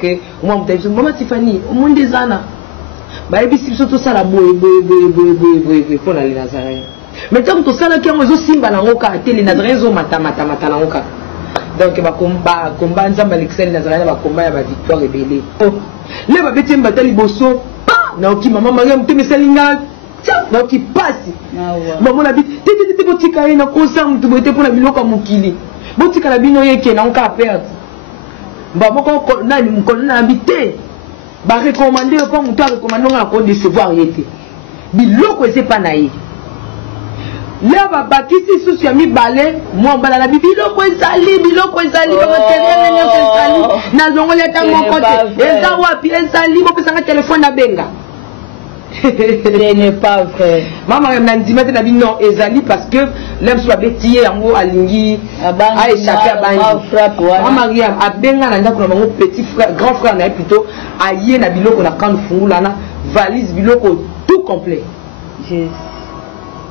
que moi maman Tiffany au monde des années bah et puis si surtout ça la boy pour la Nazaré mais tant que ça là qui ont simba na ngoka télé Nazaré zo mata na ngoka donc ba combat nzamba l'excel Nazaré ba combat ya ba victoire rebelle le ba beti mbatali boso na oki maman Mariam temesalinga na oki passe maman na bit tete botika na kosa mutu bote pour la biloko mukili botika la bino yeke na ngoka perdre ba boko nani mkono na habité ba recommander pas mutu recommander na ko décevoir yete biloko c'est pas naïf. Là va bakisi sous ya mibale mo bala na biloko ezali ba matériel nyonso ezali na zongola tango kote eza wapi ezali bo pesa téléphone na benga. Ce n'est pas vrai. Maman m'a dit maintenant non ezali parce que l'aime soit bêtier yango alingi a échappé à bangi. Maman Mariam a benga na ndako na bango petit frère grand frère na plutôt aye na biloko na kan fungula na valise biloko tout complet.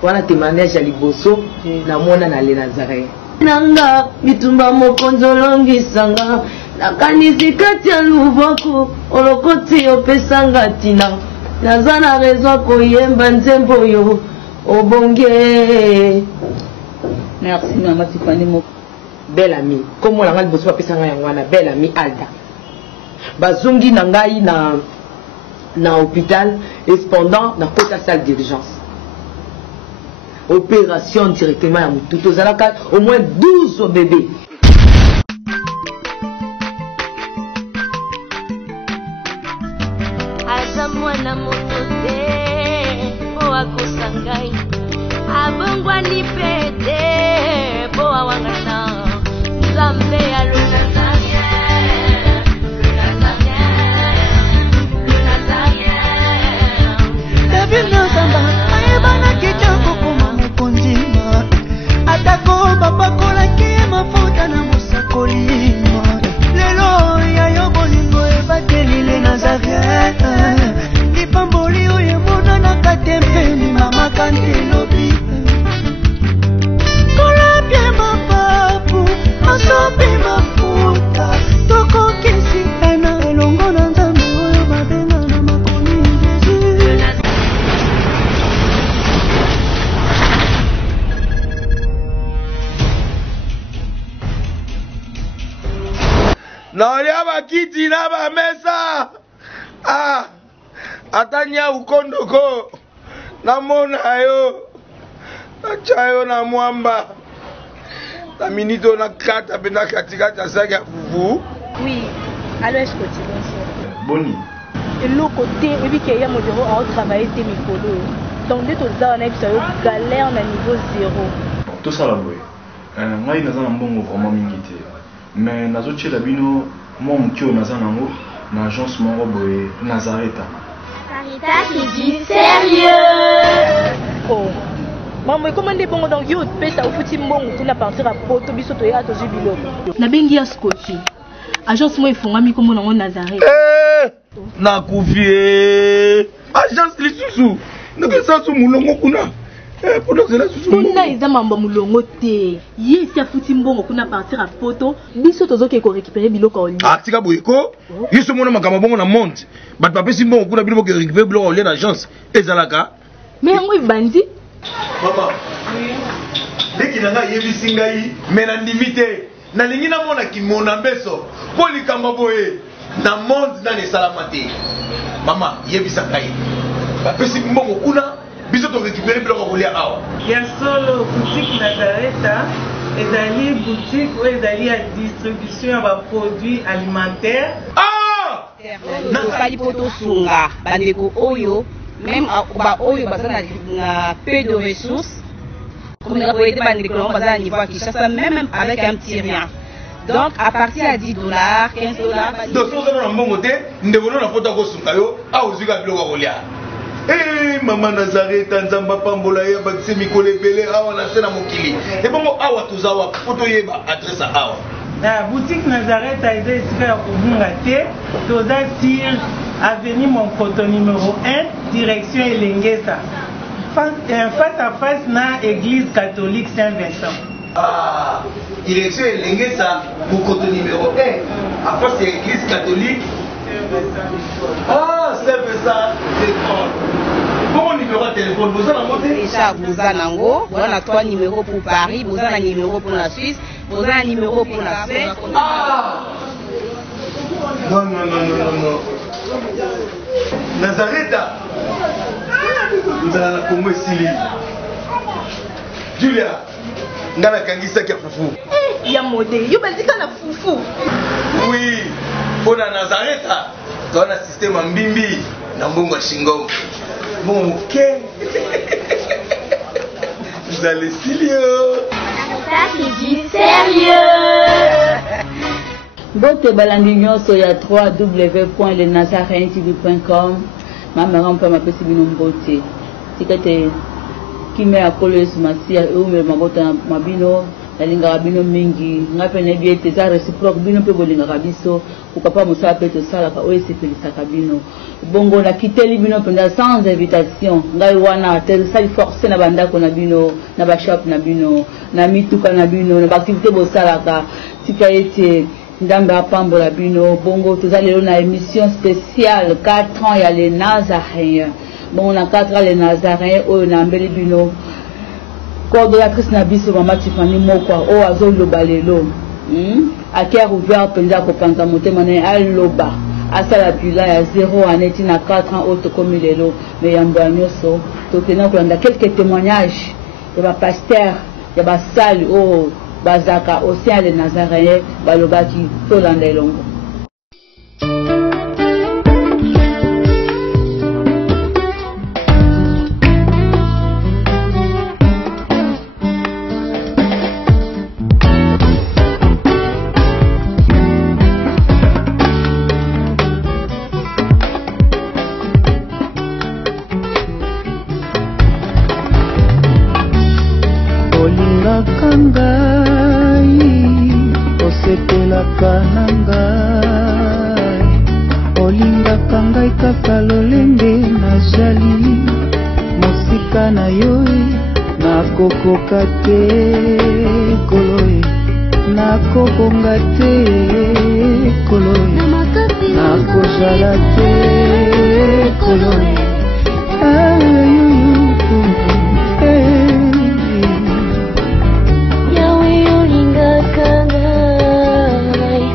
Voilà témoignage à Liboso na mona na le Nazaré nanga mitumba mokonzo longi sanga nakanisi kati ya luboko olokoti opesanga tina nazana raison koyemba nzembo yo obonge. Merci maman Tiffany moko belle amie comme la ngali Liboso opesanga yango wana belle amie Alda bazongi na ngai na hôpital et cependant na kota salle d'urgence opération directement à Moutou. Zalaka au moins 12 bébés. Azamwana motote boa kosangai abongwa ni pete boa wangana zambe ya luna David Nozamba ayebana kitoko kuma mukonzima atako bapakolaki mafuta na mosakolima lelo yayo bolingo ebatelile Nazareth lipamboli oyo emonanaka tempeni mama kantelobi kolapye mapapu masopi mafuta tokokisi ena elongo na nzambe oyo babenga na makoni naolia bakiti na bamesa atanya ukondoko namona yo nachayo na mwamba na minito na kata pena katikati ya saki ya fufu. Oui, alors est-ce que tu bonsoir. Boni. Et l'autre côté, et puis qu'il y a mon bureau à travailler tes micros. Donc dès que tu as un galère na niveau 0. Tout ça là boy. Moi il naza na mbongo vraiment mingité. Mais nazo tchela bino moi mukio naza nango na agence moko boy Nazareta. Sarita qui dit sérieux. Oh. Maman, comment les bons donc yo pesa au fouti mbongo kuna partir à poto biso to ya to jibilo. Na bengi ya scotch. Agence moi ifungami comme nango Nazareta. Na kufie. Agence lisusu. Ndeke sasu mulongo kuna. Pour cela susu. Kuna eza mamba mulongo te. Yesi afuti mbongo kuna partir à poto biso tozoke ko récupérer biloko oli. Atika boyeko. Yiso mona makama bongo na monte. Bat papa si mbongo kuna biloko récupérer biloko oli na agence. Ezalaka. Mais yango ibandi. Maman. Leki nanga yebisi ngai mena ndimite. Na lingi na mona kimona mbeso. Poli kamba boye. Na monde na ne salamate. Mama yebisa ngai. Bapesi mbongo kuna biso to récupérer biloko oli awa. Ya solo boutique Nazareta ezali boutique où ezali ya distribution ya produits alimentaires. Ah! Na kali poto sunga bandeko oyo même ba oyo bazana na peu de ressources comme la poété bandeko on bazana niveau à Kinshasa même avec un petit rien. Donc à partir à $10, $15. Donc so na mbongo te ndeko na pota ko sunga yo a ozika biloko oli awa. Maman Nazareta nzamba pambola ya bakise mikole belé awa na sena mokili. Et bongo awa tuzawa poto yeba adresse awa. La boutique Nazareta est ici à Kubungate, toza sur avenue Monkoto numéro 1, direction Elengesa. Face à face na église catholique Saint-Vincent. Ah, direction Elengesa, Monkoto numéro 1, à face de l'église catholique Ah, c'est ça, bon numéro de téléphone, vous avez monté déjà vous avez nango, vous avez 3 numéros pour Paris, vous avez un numéro pour la Suisse, vous avez un numéro pour la Suède. Ah non. Nazareth, vous allez la Congo Sili. Julia, ngana kangisa kia fufu. Ya modé, yo bazika na fufu. Oui, pour la Nazareth, dans un système en bimbi, dans bon Washington. Bon, ok. Vous allez sérieux. Ça qui dit sérieux. Bote balandi nyonso ya www.lenazareintv.com. Ma mère mpa mapesi bino mbote. Tikate kime akolo Yesu Masia eume mabota mabino nalinga bino mingi ngape na biete za reciproque bino pe bolinga biso ukapa musala pe to sala ka oese pelisa kabino bongo na kiteli bino penda sans invitation ngai wana terisali force na bandako na bino na ba shop na bino na mituka na bino na activité bo sala ka tika ete ndambe apambola bino bongo tozalelo na émission spéciale 4 ans ya les Nazaréens. Bon, on a 4 ans les Nazaréens oyo na mbeli bino coordonnatrice na biso Maman Tiffany Mokwa o azoloba lelo a cœur ouvert penza ko panza motema na aloba asala bilan ya 0 aneti na 4 ans auto comme lelo mais yamba nyoso tokena kolanda quelques témoignages de ba pasteur ya ba sali o bazaka au sein les Nazaréens balobaki tolanda elongo. olingaka ngai kaka lolenge nazali mosika na yo nakokoka te koloe nakobonga te koloe nakozala te koloe yawe olingaka ngai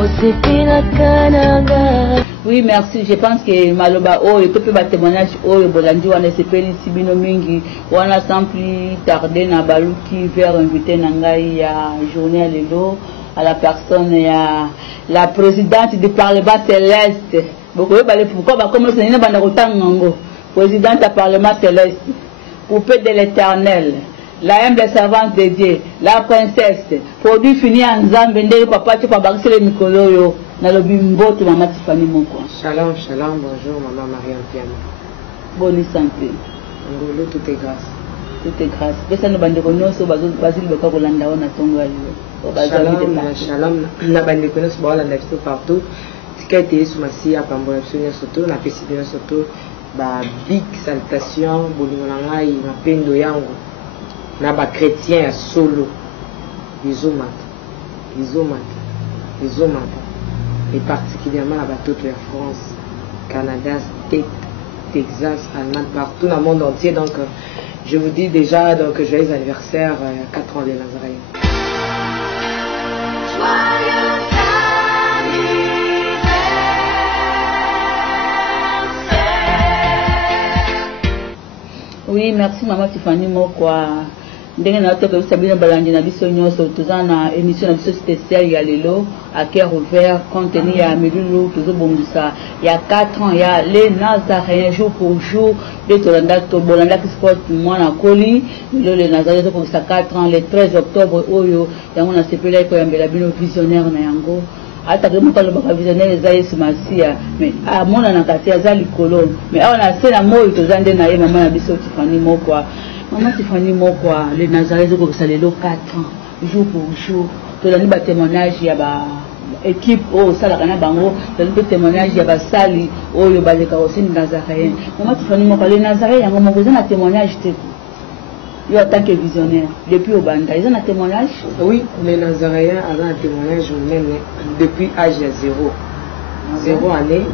osepelaka na ngai. Oui, merci. Je pense que Maloba Oyo, tout peut témoignage Oyo, Bolandi, on a sepeli Sibino Mingi, on a sans plus tarder na Baluki vers invité Nangaï à journée à l'élo, à la personne, à la présidente du Parlement Céleste. Beaucoup de balais pourquoi va commencer à Bandarotango, présidente du Parlement Céleste, poupée de l'éternel. La humble servante de Dieu, la princesse, produit fini en Zambende, papa, tu vas barrer les Mikoloyo. Nalobimboto Maman Tiffany Mokwa. Shalom, shalom, bonjour Maman Marie-Antoine. Bonne santé. Ngolo, tout est grâce. Tout est grâce. Pesa no bandeko nyonso bazili beka kolanda wana tonga yo. Shalom, na bandeko nyonso balanda biso partout. Tika ete Yesu Masia pambola biso nyonso to na pesi nyonso to ba big salutation bolingo na ngai mapendo yango na ba chrétien ya solo. Bizomata. Et particulièrement la bateau de la France, Canada, Texas, Allemagne, partout dans le monde entier. Donc, je vous dis déjà, donc, joyeux anniversaire, 4 ans de Nazaréens. Joyeux anniversaire. Oui, merci Maman Tiffany Mokwa. Ndenge na toka Sabina Balandi na biso nyonso tozana émission na biso spéciale ya lelo à cœur ouvert contenu ya milulu tozobongisa ya 4 ans ya les Nazaréens jour pour jour de Tolanda to Bolanda sport mwana koli le Nazaréens pour 4 ans le 13 octobre oyo yango na sepela ko yambela bino visionnaire na yango ata kama pale baka visionnaire za Yesu Masia mais a mona na kati ya za likolo mais ona sena moyo tozande na ye Maman na biso Tiffany Mokwa. Maman Tiffany Mokwa, les Nazaréens ont ça les 4 ans, jour pour jour. Tu as des témoignages, il y a une équipe, oh, ça la cana bango, tu as des témoignages, il y a sali, oh, il y a des carrossines Nazaréens. Maman Tiffany Mokwa, les Nazaréens, on m'a besoin d'un témoignage. Il y a tant que visionnaire, depuis au Banda, ils ont un témoignage? Oui, les Nazaréens ont un témoignage même depuis âge 0. 0 année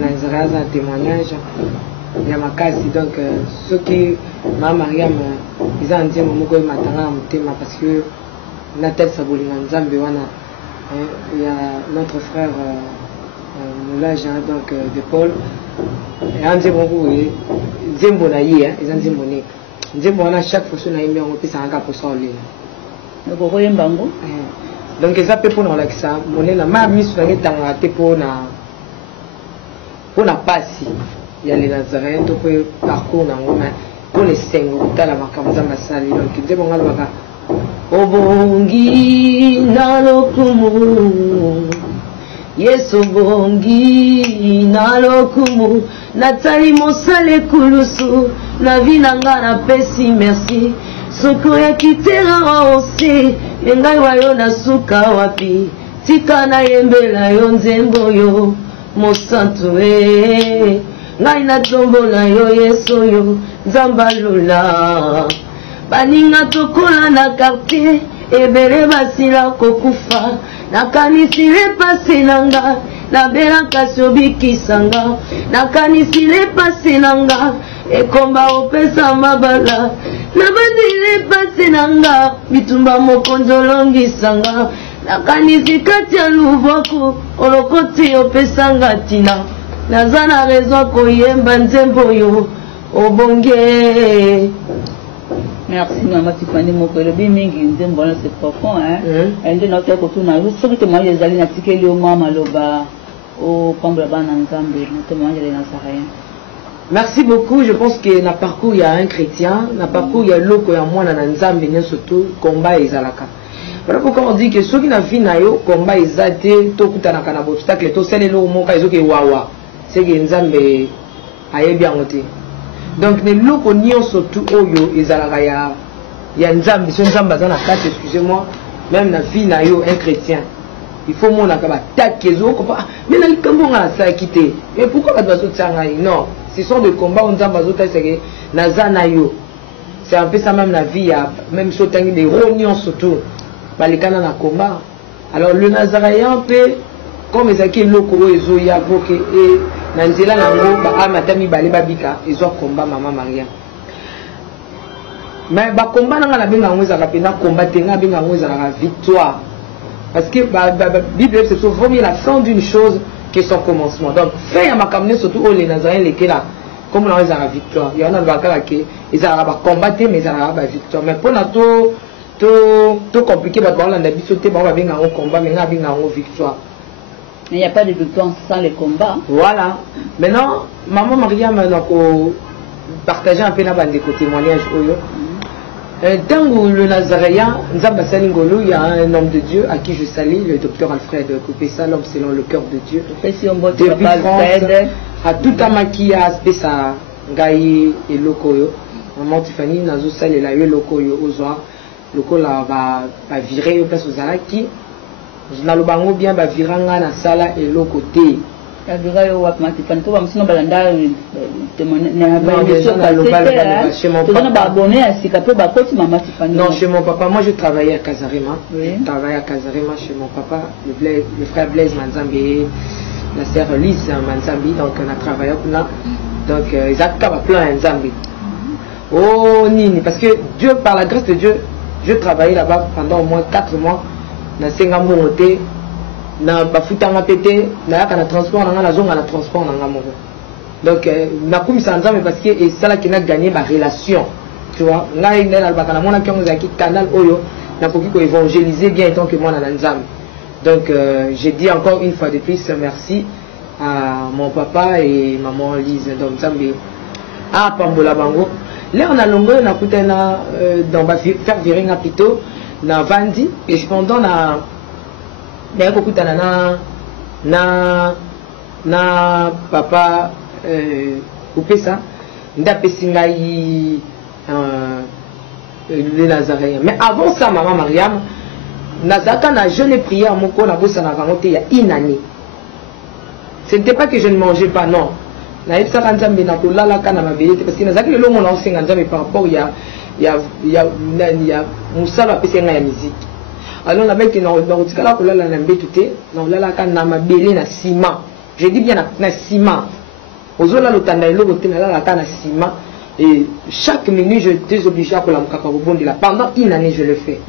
nazalaka za témoignage ya makasi. Donc soki mama Mariam eza nzembo moko ematanga na motema parce que natalisa bolinga nzambe wana il y a notre frère Moulage donc de Paul eza nzembo moko nzembo na ye eza nzembo ne nzembo wana chaque fois so nayembi yango opesangaka posa olela okoyemba yango. Donc eza mpe mpona kolakisa monena ma miso nange etangaka te mpona pasi ya le Nazaréen to mpe parcours nango me mpona esengo kotala makambo nzambe asali. Donc nzembo ngo alobaka obongi na lokumu Yesu obongi na lokumu natali mosala ekulusu na vi na nga napesi merci soki oyaki te awa ose engai wayo na suka wapi tika nayembela yo nzembo oyo mosantu ngai natombola yo Yesu oyo nzambe alola baninga tokola na quartier ebele basila kokufa nakanisi lepasi nanga nabelaka sobikisanga nakanisi lepasi nanga ekomba opesa mabala nabandi lepasi nanga bitumba mokonzi olongisanga nakanisi kati ya lubwaku olokoti opesanga tina naza na raison koyemba nzembo oyo obonge. Merci maman Tiffany moko elobi mingi nzembo wana c'est profond ende naotya kotuna soki témoignage ezali natikeli yo mwa maloba opambola bana nzambe na témoignage ya Nazaréen. Merci beaucoup. Je pense que na parcours il y a un chrétien, na parcours il y a loko ya mwana na nzambe surtout combat ezalaka. Voilà pourquoi on dit que ceux qui na vie na yo combat ezate to kutana kana obstacle to selelo moka ezoke wawa. C'est que nzambe ayebi angote. Donc les loko surtout oyo ezalaka ya nzambe so nzambe azana kati excusez-moi même na vie na yo un chrétien. Il faut mon akaba takezo mais na likambo nga sa kité. Mais pourquoi pas doit sortir non. Ce sont des combats où nous avons besoin de c'est un peu ça même la vie, même si on a des réunions surtout, les canons à combat. Alors le Nazaréen peut, comme ils ont dit, ils ont avoqué et Nanzela Nango, Amatami Bale Babika, ils ont combat Maman Maria. Mais le combat n'a pas victoire. Parce que la Bible, c'est souvent la fin d'une chose que son commencement. Donc, faire ma caméra surtout les Nazaréens, les là, comme on a la victoire. Il y en a qui ils ont combattu, mais ils ont la victoire. Mais pour tout compliqué, on a dit sauter, on va bien en combat, mais on a bien en victoire. Mais il n'y a pas de victoire sans les combats. Voilà. Maintenant, Maman Maria m'a partagé un peu la bande de témoignages. Tant que le Nazaréen, il y a un homme de Dieu à qui je salue, le docteur Alfred Koupessa, l'homme selon le cœur de Dieu. Depuis France, à tout un maquillage, ça, Gaï et Lokoyo. Maman Tiffany, Nazo Sal et la Lokoyo, Ozoa. Lokola va virer au place aux Alaki. Je n'ai pas bien, va virer na sala et Lokoté. Sinon balanda chez mon papa. Non, chez mon papa, moi je travaillais à Kazarima. Je travaillais à Kazarima chez mon papa, le frère Blaise Manzambi, la sœur Lise Manzambi, donc on a travaillé là. Donc ils ont plein de Zambi. Oh Nini, parce que Dieu, par la grâce de Dieu, je travaillais là-bas pendant au moins 4 mois dans Sengamoté. Na bafutanga pété na kana transport na zone na transport na ngamo donc na kumisa nzambe parce que et ça là qui n'a gagné ma relation tu vois ngai ndela bakana mona kiongo za ki canal oyo na koki ko évangéliser bien tant que moi na nzambe. Donc j'ai dit encore une fois de plus merci à mon papa et maman Lise donc nzambe a pambola bango là on a longo na kutana dans ba faire virer na pito na vandi et cependant na mais na papa Koupessa ndapesi ngai le Nazaréen. Mais avant ça maman Mariam nazaka na jeune prière moko na bossa na vangote il y a une année. Ce n'était pas que je ne mangeais pas non. Na epsa kanzambe na kolala kana mabelete parce que nazaki le longo na osenga nzambe par rapport il y a musala pesi ngai ya musique. Alors on a mis que dans le cas là, on a tout na mabele na ciment je dis bien na ciment. Ozola le tandalo côté na la kana ciment et chaque minute je suis obligé à la mukaka pendant une année je le fais.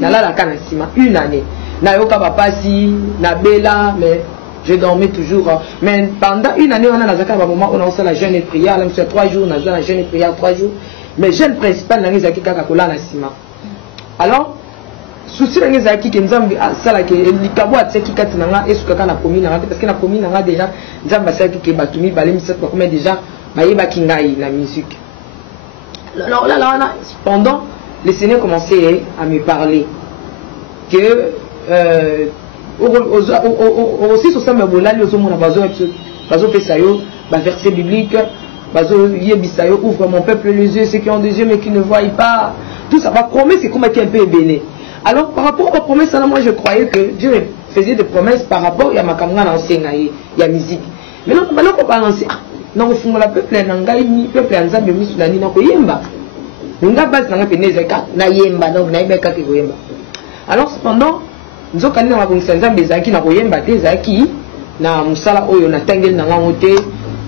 Na la kana ciment une année. Na yoka papa si na bela mais je dormais toujours. Mais pendant une année on a nazaka ba moment on a fait la jeûne et prière, là c'est 3 jours, on a fait la jeûne et prière 3 jours. Mais jeûne principal na ngizaki kaka kola na ciment. Alors souci na ngizaki ke nzambi sala ke likabo atseki kati na nga esukaka na komi na nga parce que na komi na nga déjà nzambi asaki ke batumi balemi ça quoi comme déjà bayeba kingai la musique. Alors là pendant le Seigneur commençait à me parler que aussi sur ça me bolali au monde bazo pesayo ba verset biblique bazo yebisayo ouvre mon peuple les yeux ceux qui ont des yeux mais qui ne voient pas tout ça va promesse c'est comme un peu béni. Alors par rapport aux promesses là moi je croyais que Dieu faisait des promesses par rapport à ma kamanga na enseigner ya musique. Mais non on balancer non au fond la peuple nangai ni peuple nzambe misu na ni na koyemba nga base na peneza ka na yemba donc na ibeka ke koyemba. Alors cependant nous avons na bongisa nzambe zaki na koyemba te zaki na musala oyo na tangel na ngote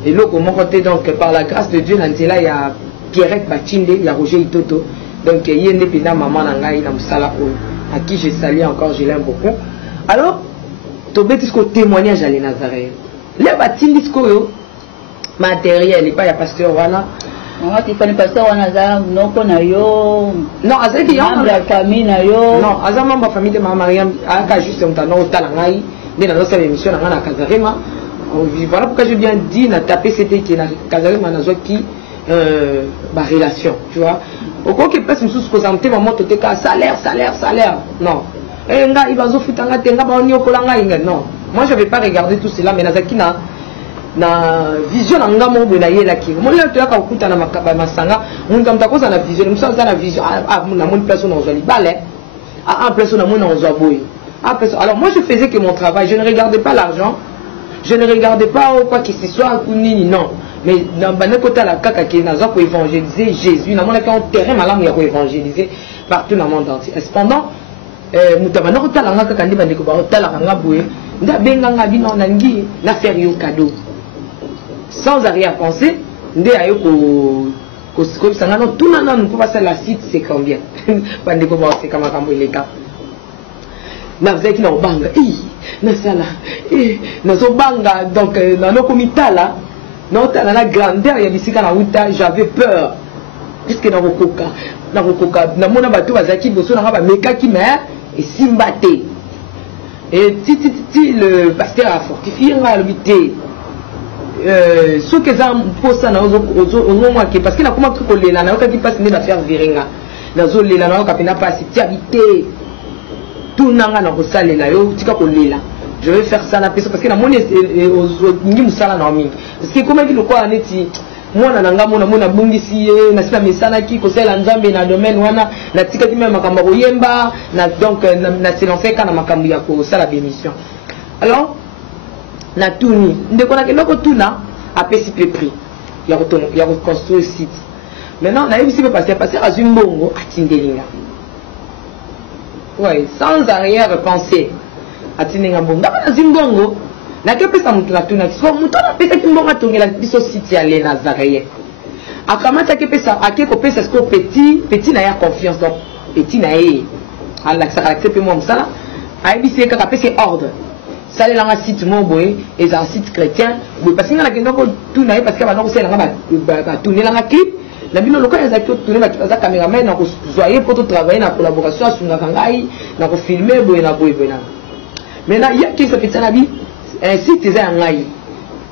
et loko moko te donc par la grâce de Dieu na nzela ya Pierrette Bachinde ya Roger Itoto donc yende pina maman na ngai na musala oyo à qui je salue encore je l'aime beaucoup. Alors tobeti ko témoignage à les Nazaréens les batindi ko matériel et pas ya pasteur voilà. Non, tu fais pasteur wana non kona yo. Non, azaki ya la famille na yo. Non, azama ma famille de ma Mariam aka juste mtano otala ngai ndena no sa émission na ngana Kazarema. Voilà pourquoi je viens dire na taper c'était qui na Kazarema na zoki ba relation, tu vois. Au quoi que passe sous ko santé maman tote ka salaire. Non. Eh nga ibazo futanga tenga ba oni okola ngai non. Moi je vais pas regarder tout cela mais nazaki na vision na ngamo bo na yela ki mo le to ka okuta na makaba masanga mundu mtakoza na vision msa na vision na mon personne on joli balai en personne na mon on zoboy alors moi je faisais que mon travail je ne regardais pas l'argent je ne regardais pas quoi que ce soit ou nini non mais dans bana kota la kaka ki na zo ko évangéliser Jésus na mon ka on terrain malamu ya ko évangéliser partout dans le monde entier cependant mutabana kota la ngaka kandi bande ko ba otala nga boye nda benga nga bino nangi na faire yo cadeau sans arrière-pensée, ndé ayo ko sanga non tout nana nous pas la site c'est combien pande ko ba c'est kama kambo ileka na vzaki na obanga na sala na zo banga donc na no komitala na tala la grandeur ya bisika na uta j'avais peur puisque na kokoka na mona bato bazaki boso na ba mekaki mais et simbate et ti le pasteur a fortifié nga l'habité ce que ça pose ça parce que la comment que les lana quand il passe ne va faire virenga na zo lela na kapina passe tiabité tout nanga na kosala la yo tika ko lela je vais faire ça na parce que na moni ngi musala na mingi parce que comment il quoi neti mwana nanga mona bungisi na sina mesana ki kosala nzambe na domaine wana na tika kimi makambo koyemba na donc na silence kana makambo ya kosala bémission. Alors na tuni ndeko na keloko tuna apesi pe prix ya reconstruire site maintenant na yebisi pe passer à Zimbongo atindelinga ouais sans arrière penser atindelinga bongo na Zimbongo na ke pesa mutu na tuna so mutu na pesa kimbonga tongela biso site ya les Nazaréens akamata ke pesa akeko pesa ce petit na ya confiance donc petit na e ala ça caractère pe mo msala ayebisi ka pesa ordre ça là un site mon boy et un site chrétien parce que na kendo ko tuna parce que ba no sela ba tourner la clip la bino loka ya zakto tourner ba cameraman na ko zoyer pour travailler na collaboration sunga kangai na ko filmer boy na mais là il y a qui ça fait ça na bi un site za ngai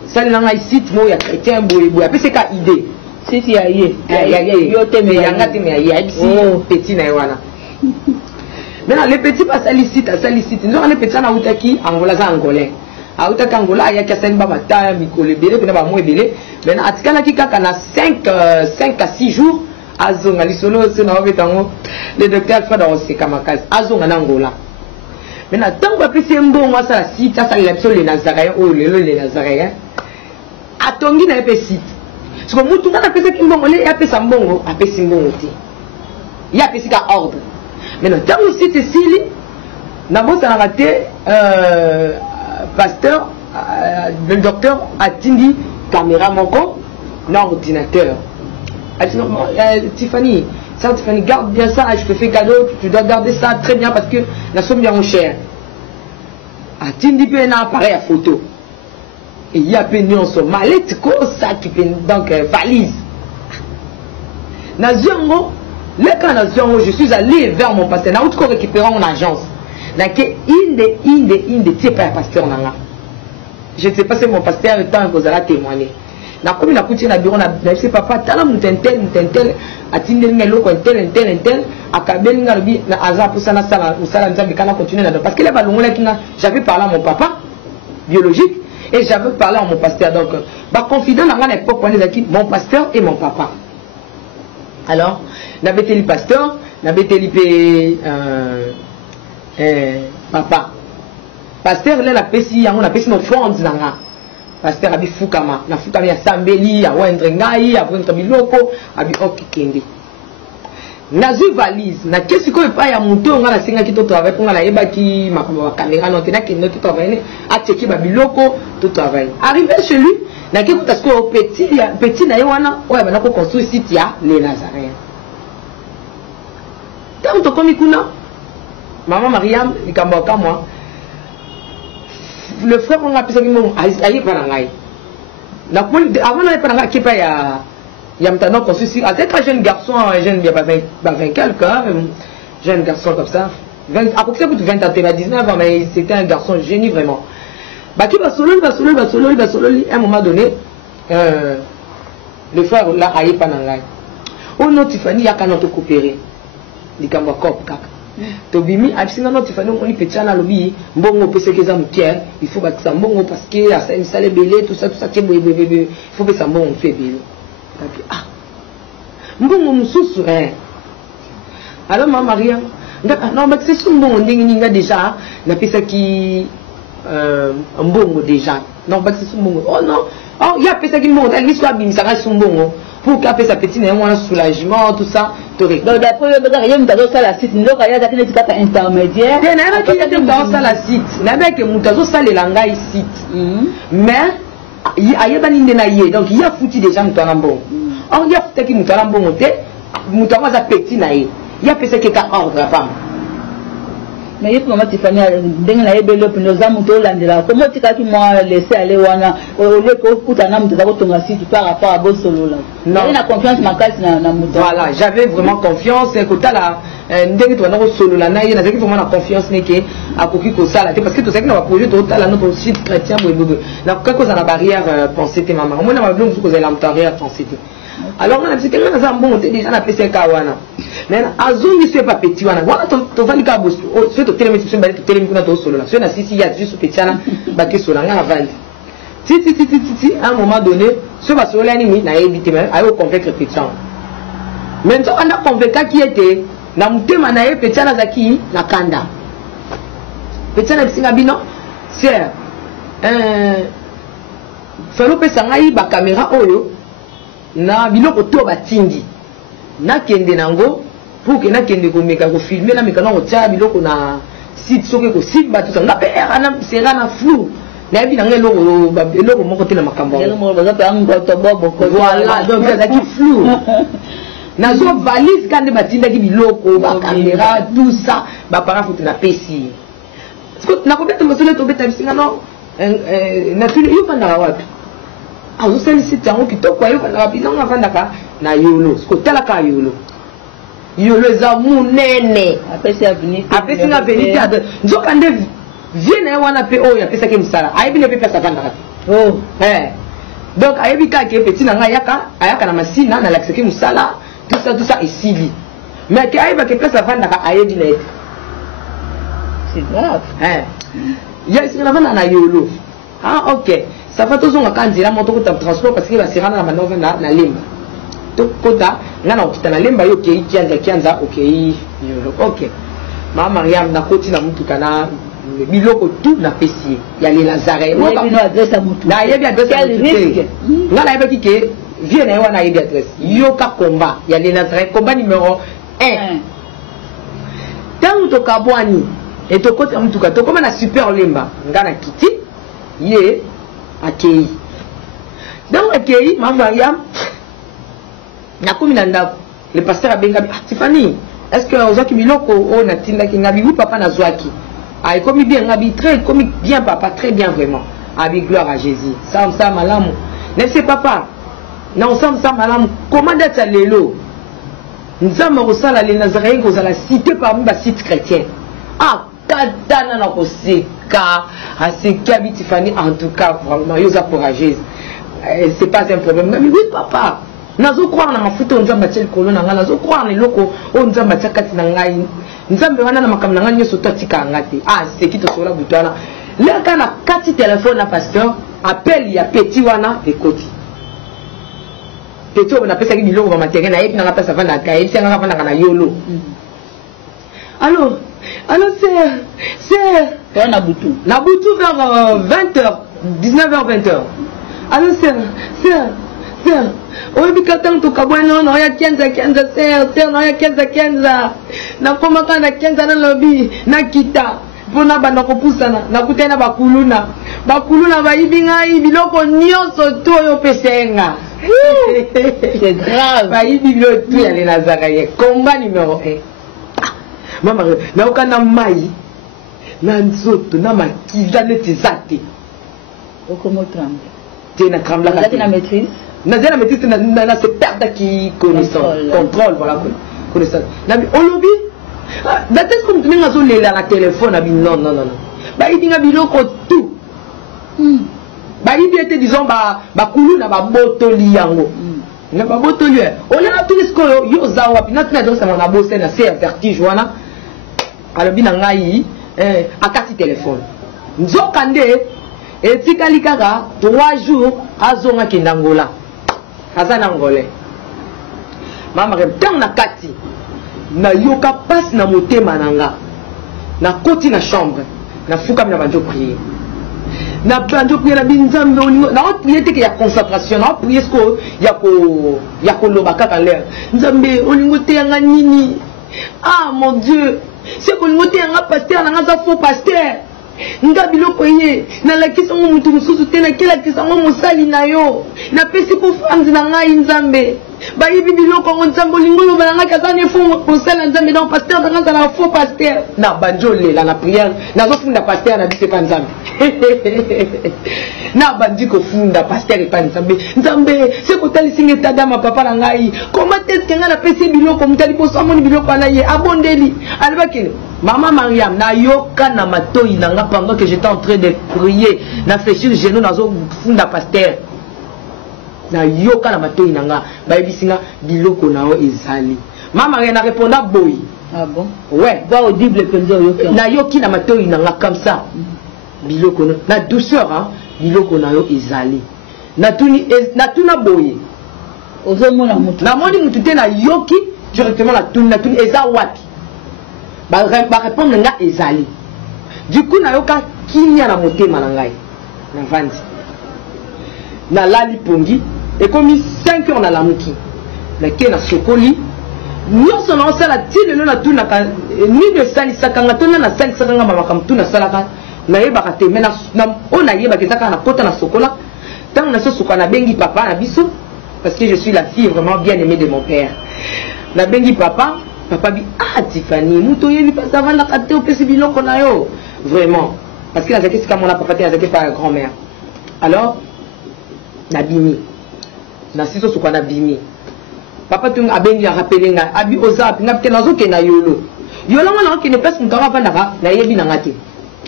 ça là un site mo ya chrétien boy après c'est ka idée site ya yo te me yanga te me ya petit na wana. Maintenant les petits passent à licite, nous on les petits na utaki Angola za angolais. A utaki Angola ya kasen ba mata mikole belé pena ba mo belé. Maintenant atikala ki kaka na 5 à 6 jours azonga lisolo se na obetango le docteur Alfred Ose Kamakazi azonga na Angola. Maintenant tant ba pesi mbongo ça la site ça la biso les Nazaréens ou les Nazaréens. Atongi na pesi. Parce que mutu na pesi ki mbongo le ya pesa mbongo apesi mbongo ti. Ya pesi ka ordre. Maintenant, tant que c'est ici, n'a pas raté pasteur le docteur a dit caméra moko na ordinateur. A dit non, Tiffany, ça Tiffany, garde bien ça, je te fais cadeau, tu dois garder ça très bien parce que la somme bien cher. A dit bien un appareil à photo. Et il y a peigné son mallette, ça qui fait donc valise. Naziongo, le cas Naziongo, je suis allé vers mon pasteur, n'a autre récupérer mon agence. Donc, une de tes pères pasteur nanga. Je ne sais pas si mon pasteur est temps que vous allez témoigner. Na comme na kuti na bureau na sais papa tala mutentel atinde ngelo ko tel akabeli ngarbi na aza pour ça na sala usala nzambi kana continuer na parce que les balongola kinga j'avais parlé à mon papa biologique et j'avais parlé à mon pasteur donc ba confident na ngana époque on est mon pasteur et mon papa. Alors n'avait-il pasteur n'avait-il papa pasteur là la pesi on a pesi no fonds nanga pasteur abi fukama na fukama ya sambeli ya wendre ngai ya wendre biloko abi okikende nazu valise na kesi ko pa ya muto nga na singa kito travail ko nga na yeba ki makambo caméra non tena ki no to travail a teki ba biloko to travail arrivé chez lui na ke ko tasko petit na yewana o ya bana ko construire site ya les Nazaréens tant to komi kuna maman Mariam likambo ka moi le frère on a appelé ça aïe parangai la avant d'aller parangai qui pas y a maintenant construit avec un jeune garçon un jeune il y a pas 20 quelques jeune garçon comme ça 20 à peu près 20 ans 19 ans mais c'était un garçon génie vraiment bah qui va solo à un moment donné le frère là aïe parangai on notifie ya kana to coopérer likambo cop kaka tobimi absinga no Tiffany on y petit na lobby mbongo pese que ça mukier il faut battre ça mbongo parce que ça une salle belé tout ça que il faut que ça mbongo fait belé ah mbongo mususu alors maman Maria non mais c'est son mbongo ndingi nga déjà na pesa ki mbongo déjà non mais c'est son mbongo oh non oh il y a pesa ki mbongo l'histoire bimisa ka son mbongo pour qu'après sa petite un soulagement tout ça donc d'après il y a une dans la site donc il y a des cas intermédiaire il y a qui est dans la site n'avait que mutazo ça les langages site mais il y a pas n'indénaïe donc il y a foutu déjà mutanambo or il y a foutu qui mutanambo monté mutama za petit naïe il y a pensé que ka ordre femme mais il faut comment Tiffany ndenge na yebelo pino za muto landela comment tika ki moi laisser aller wana au lieu que kutana muto za kotonga site par rapport à bosolo là non na confiance makasi na muto voilà j'avais vraiment confiance et kota la ndenge to na solo la na yena zaki vraiment na confiance neke akoki ko sala parce que to zaki na projet to tala notre site chrétien bobo na quelque chose na barrière pensée te maman moi na ba blongo ko za la barrière pensée alors on a dit que nous avons bon déjà na PC kawana mais azungi c'est pas petit wana wana to vandi ka bosu c'est to telemi to sembali to telemi kuna to solo là c'est na sisi ya juste petit ana ba ke solo nga vandi ti à un moment donné ce va solo là ni na éviter mais ayo convaincre petit mais to anda convaincre qui était na mutema na ye petit ana zaki na kanda petit ana singa bino c'est falo pesa ngai ba caméra oyo na biloko to batindi na kende nango pour que na kende ko meka ko filmer na meka na ko tia biloko na site soki ko site ba tout ça na pera na sera na flou na bi na ngelo eloko moko te na makambo voilà donc ça qui flou na zo valise quand batinda ki biloko ba caméra tout ça ba para photo na pesi na ko beta mosolo to beta bisinga no na tuli yo panda wapi ah vous savez c'est un qui toko yo kana bina nga vandaka na yolo ko talaka yolo za munene apesi avenir na venite ade nzoka nde viene wana pe o ya pesa ke misala ayebi ne pe pesa vandaka oh donc ayebi ka ke petit na nga ayaka na masina na lakseke musala tout ça ici mais ke ayeba ke pesa vandaka ayebi na ete c'est grave yes na vanda na yolo ah ok ça va toujours quand dire mon transport parce que la sirana na manova na lemba to kota ngana okitana lemba yo kei kianza okay ok mama Mariam na koti na mutu kana biloko tout na pesi ya les Nazaréens no adresse mutu na yebi adresse ngana yebi ki viens na wana yebi adresse yo ka combat ya les Nazaréens combat numéro 1 tant to kabwani et to kota mutu ka to comme na super lemba ngana kiti ye akei donc akei ma Mariam nakomi na ndako le pasteur abenga Tiffany est-ce que ozaki biloko o natinda ki ngabi ou papa na zwaki ai komi bien ngabi très komi bien papa très bien vraiment abi gloire à Jésus ça malamu ne sais papa na ensemble ça malamu comment date lelo nzamba kosala les Nazaréens kozala cité parmi ba sites chrétiens ah katana na koseka aseka bi Tiffany en tout cas vraiment yoza courageuse c'est pas un problème mais oui papa nazo croire na mafuta nzamba tel kolo na ngana nazo croire ni loko o nzamba tsakati na ngai nzambe wana na makamna ngani nyoso totika ngati ah c'est qui to sola butwana là kana kati téléphone na pasteur appel ya petit wana ekoti petit on appelle ça ki biloko ba matériel na yepi na ngata ça va na kai yepi nga vanda na yolo alors c'est na butu vers 20h 19h 20h alors c'est oui, puis quand tu as bon, non, il y a 15 c'est non, il y a 15 na koma kana 15 na lobby, na kita. Pona bana ko pusana, na kutena bakuluna ba ibinga biloko nyonso to yo pesenga. C'est grave. Ba ibilo tu ya les Nazaréens. Combat numéro 1. Mama, na ukana mai. Na nzoto na makiza netizate. Okomo tremble. Tu na tremble la. Tu na maîtrise. Nazela maîtrise na se perdre qui connaissance contrôle voilà connaissance nabi olobi dates comme tu n'as pas la téléphone nabi non ba idinga biloko tout ba ibi était disons ba kulu na ba botoli yango na ba botoli on a tout ce que yo za wapi na tuna donc ça na bosse na c'est vertige wana alobi na ngai akati téléphone nzokande etikali kaka 3 jours azonga kindangola azana ngolé mama tant na kati na yoka passe na motema nanga na koti na chambre na fuka na banjo prier na banjo prier na binzambe oningo na prier te ya concentration na prier ce ko ya ko loba kaka l'air nzambe oningo te yanga nini ah mon Dieu c'est ko oningo te yanga pasteur na nga faux pasteur nga biloko ye na lakisa ngo mutu mususu te na kila kisa ngo musali na yo na pesi ko fanzi na ngai nzambe ba yibi biloko ngo nzambe lingolo balanga kazane fo musala nzambe donc pasteur na nga na faux pasteur na banjole la na prière na zo funda pasteur na bise pa nzambe na bandi ko funda pasteur e pa nzambe c'est ko tali singe tadama papa na ngai comment est-ce que nga na pesi biloko mutali boso amoni biloko na ye abondeli albakile Maman Mariam, na yoka na matoi nanga pendant que j'étais en train de prier, na fléchir le genou nazo funda pasteur. Na yoka na matoi nanga, ba ebisinga biloko nao ezali. Maman Mariam a répondu boy. Ah bon? Ouais. Va audible penzo yoka. Na yoki na matoi nanga comme ça. Biloko na douceur hein, biloko nao ezali. Na tuni boy. Ozo mona mutu. Na moni mutu te na yoki directement na tuni eza wapi. Ba répondre nga ezali du coup na yoka kinya na motema na ngai na vandi na lali pongi et comme 5 heures na lamuki na ke na sokoli nyonso na osala ti lelo na tuna ka ni de sali sakanga tona na sali sakanga ba makamtu na salaka na yebaka te mena na ona yeba ke taka na kota na sokola tant na sosuka na bengi papa na biso parce que je suis la fille vraiment bien aimée de mon père na bengi papa bi ah Tiffany muto yebi pas avant la kate opesi biloko na yo vraiment parce que la zaki sika mona papa te azaki par grand-mère alors na bimi na siso suka na bimi papa tu abengi a rappeler nga abi oza nga te nazo ke na yolo ngana ke ne pes mutanga vanda na yebi na ngati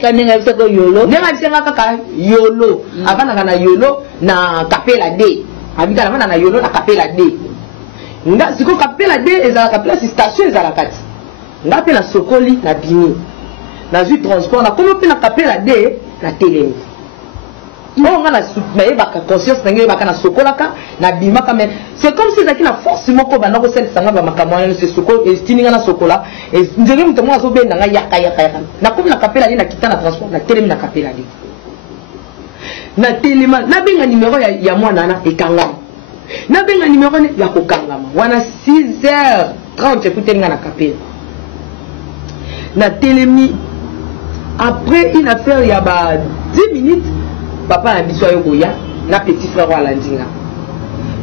kanenga bisa ko yolo nenga bisa nga kaka yolo avana na yolo na kapela de abika na vanda na yolo na kapela de nga siko kapela de ezala kapela si station ezala kati nga pe na sokoli na bini na zui transport na komo pe na kapela de na telemi on nga na yebaka conscience na nge baka na sokolaka na bimaka mais c'est comme si ezalaki na force moko banda kosalisa ba makambo wana se sokolo estininga na sokola nzenge mutu moko azobenda nga yaka na komi na kapela de na kita na transport na telemi na kapela de na telema na benga numéro ya mwana na ekangama na benga numéro ne ya kokangama wana 6h30 ekutenga na kapela na telemi après une affaire ya ba 10 minutes papa na biso ayo koya na petit frère wa landinga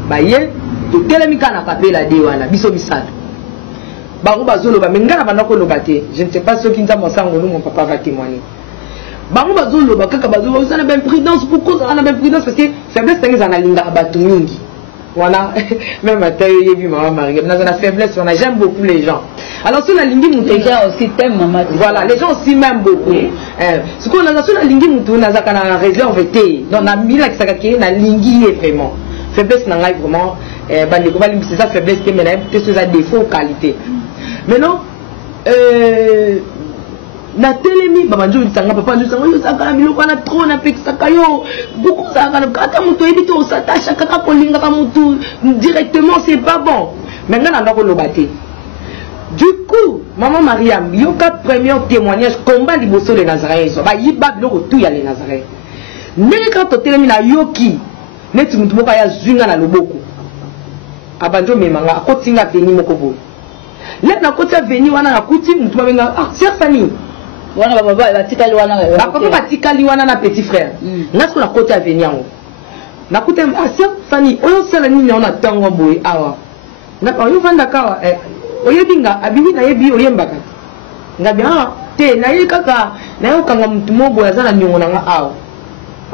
baye to telemi kana kapela de wana biso bisato bango bazoloba mais ngana bana ko loba te je ne sais pas ce qui nza mosango mon papa va témoigner bango bazoloba kaka bazoloba ça na ben prudence pourquoi ça na ben prudence parce que faiblesse tangi za na linga batu mingi voilà même à taille yebi maman Marie on a la faiblesse on a j'aime beaucoup les gens alors sur la lingi mutu les gens aussi t'aiment maman voilà les gens aussi m'aiment beaucoup ce qu'on a sur la lingi mutu on a za kana réserve té donc na mila ki sakaki na lingi vraiment faiblesse na ngai vraiment bande ko bali c'est ça faiblesse que mais c'est ça défaut qualité maintenant na telemi babanjo bitanga papa njo sango yo saka biloko na trop na pekisa kayo beaucoup ça kata muto ebite osatasha kaka kolinga ka mutu directement c'est pas bon maintenant na ndako lobate du coup maman Mariam yoka premier témoignage combat liboso de Nazareth ba yiba biloko tout ya les Nazareth ndenge quand telemi na yoki neti mutu moko ya zwinga na loboko abanjo memanga akotinga veni moko bo le na koti veni wana na kuti mutu babenga ah c'est famille wana baba batikali wana papa batikali wana na petit frère ngasko na koti veni yango na kuti ah c'est famille oyo sala nini na tango boy awa na pa yo vanda kawa oyebinga abibi na yebi oyembaka ngabi ah te na ye kaka na yo kanga mutu mobo ya zana nyongo na nga awa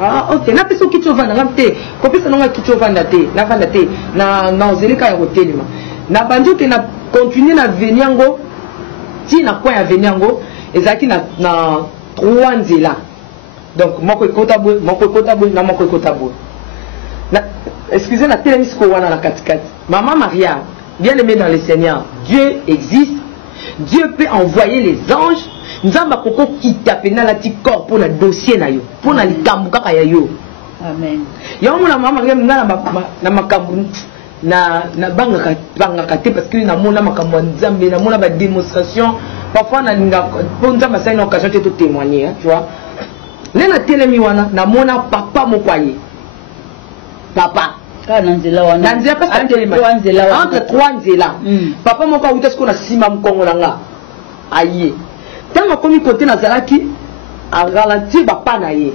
ah ok na peso kicho vanda ngamte ko pesa nonga kicho vanda te na ozelika ya hotelima na banjo ke na continuer na venyango ti na point ya venyango ezaki na 3 nzela donc moko ekota boy na moko ekota boy na excusez na telemisko wana na katikati maman Maria bien aimée dans le Seigneur Dieu existe Dieu peut envoyer les anges nzamba koko kitapena la ti corps pour le dossier na yo pour na likambu kaka ya yo amen yo mona maman Maria na makambu na banga te parce que na mona makambo nzambe na mona ba démonstration parfois na linga pour nzamba ça une occasion de témoigner tu vois nena telemi wana na mona papa mokwaye papa kana nzela wana nzela parce que telema entre 3 nzela papa moko uta siko na sima mkongo nanga aye tanga komi côté na zalaki a ralentir papa na ye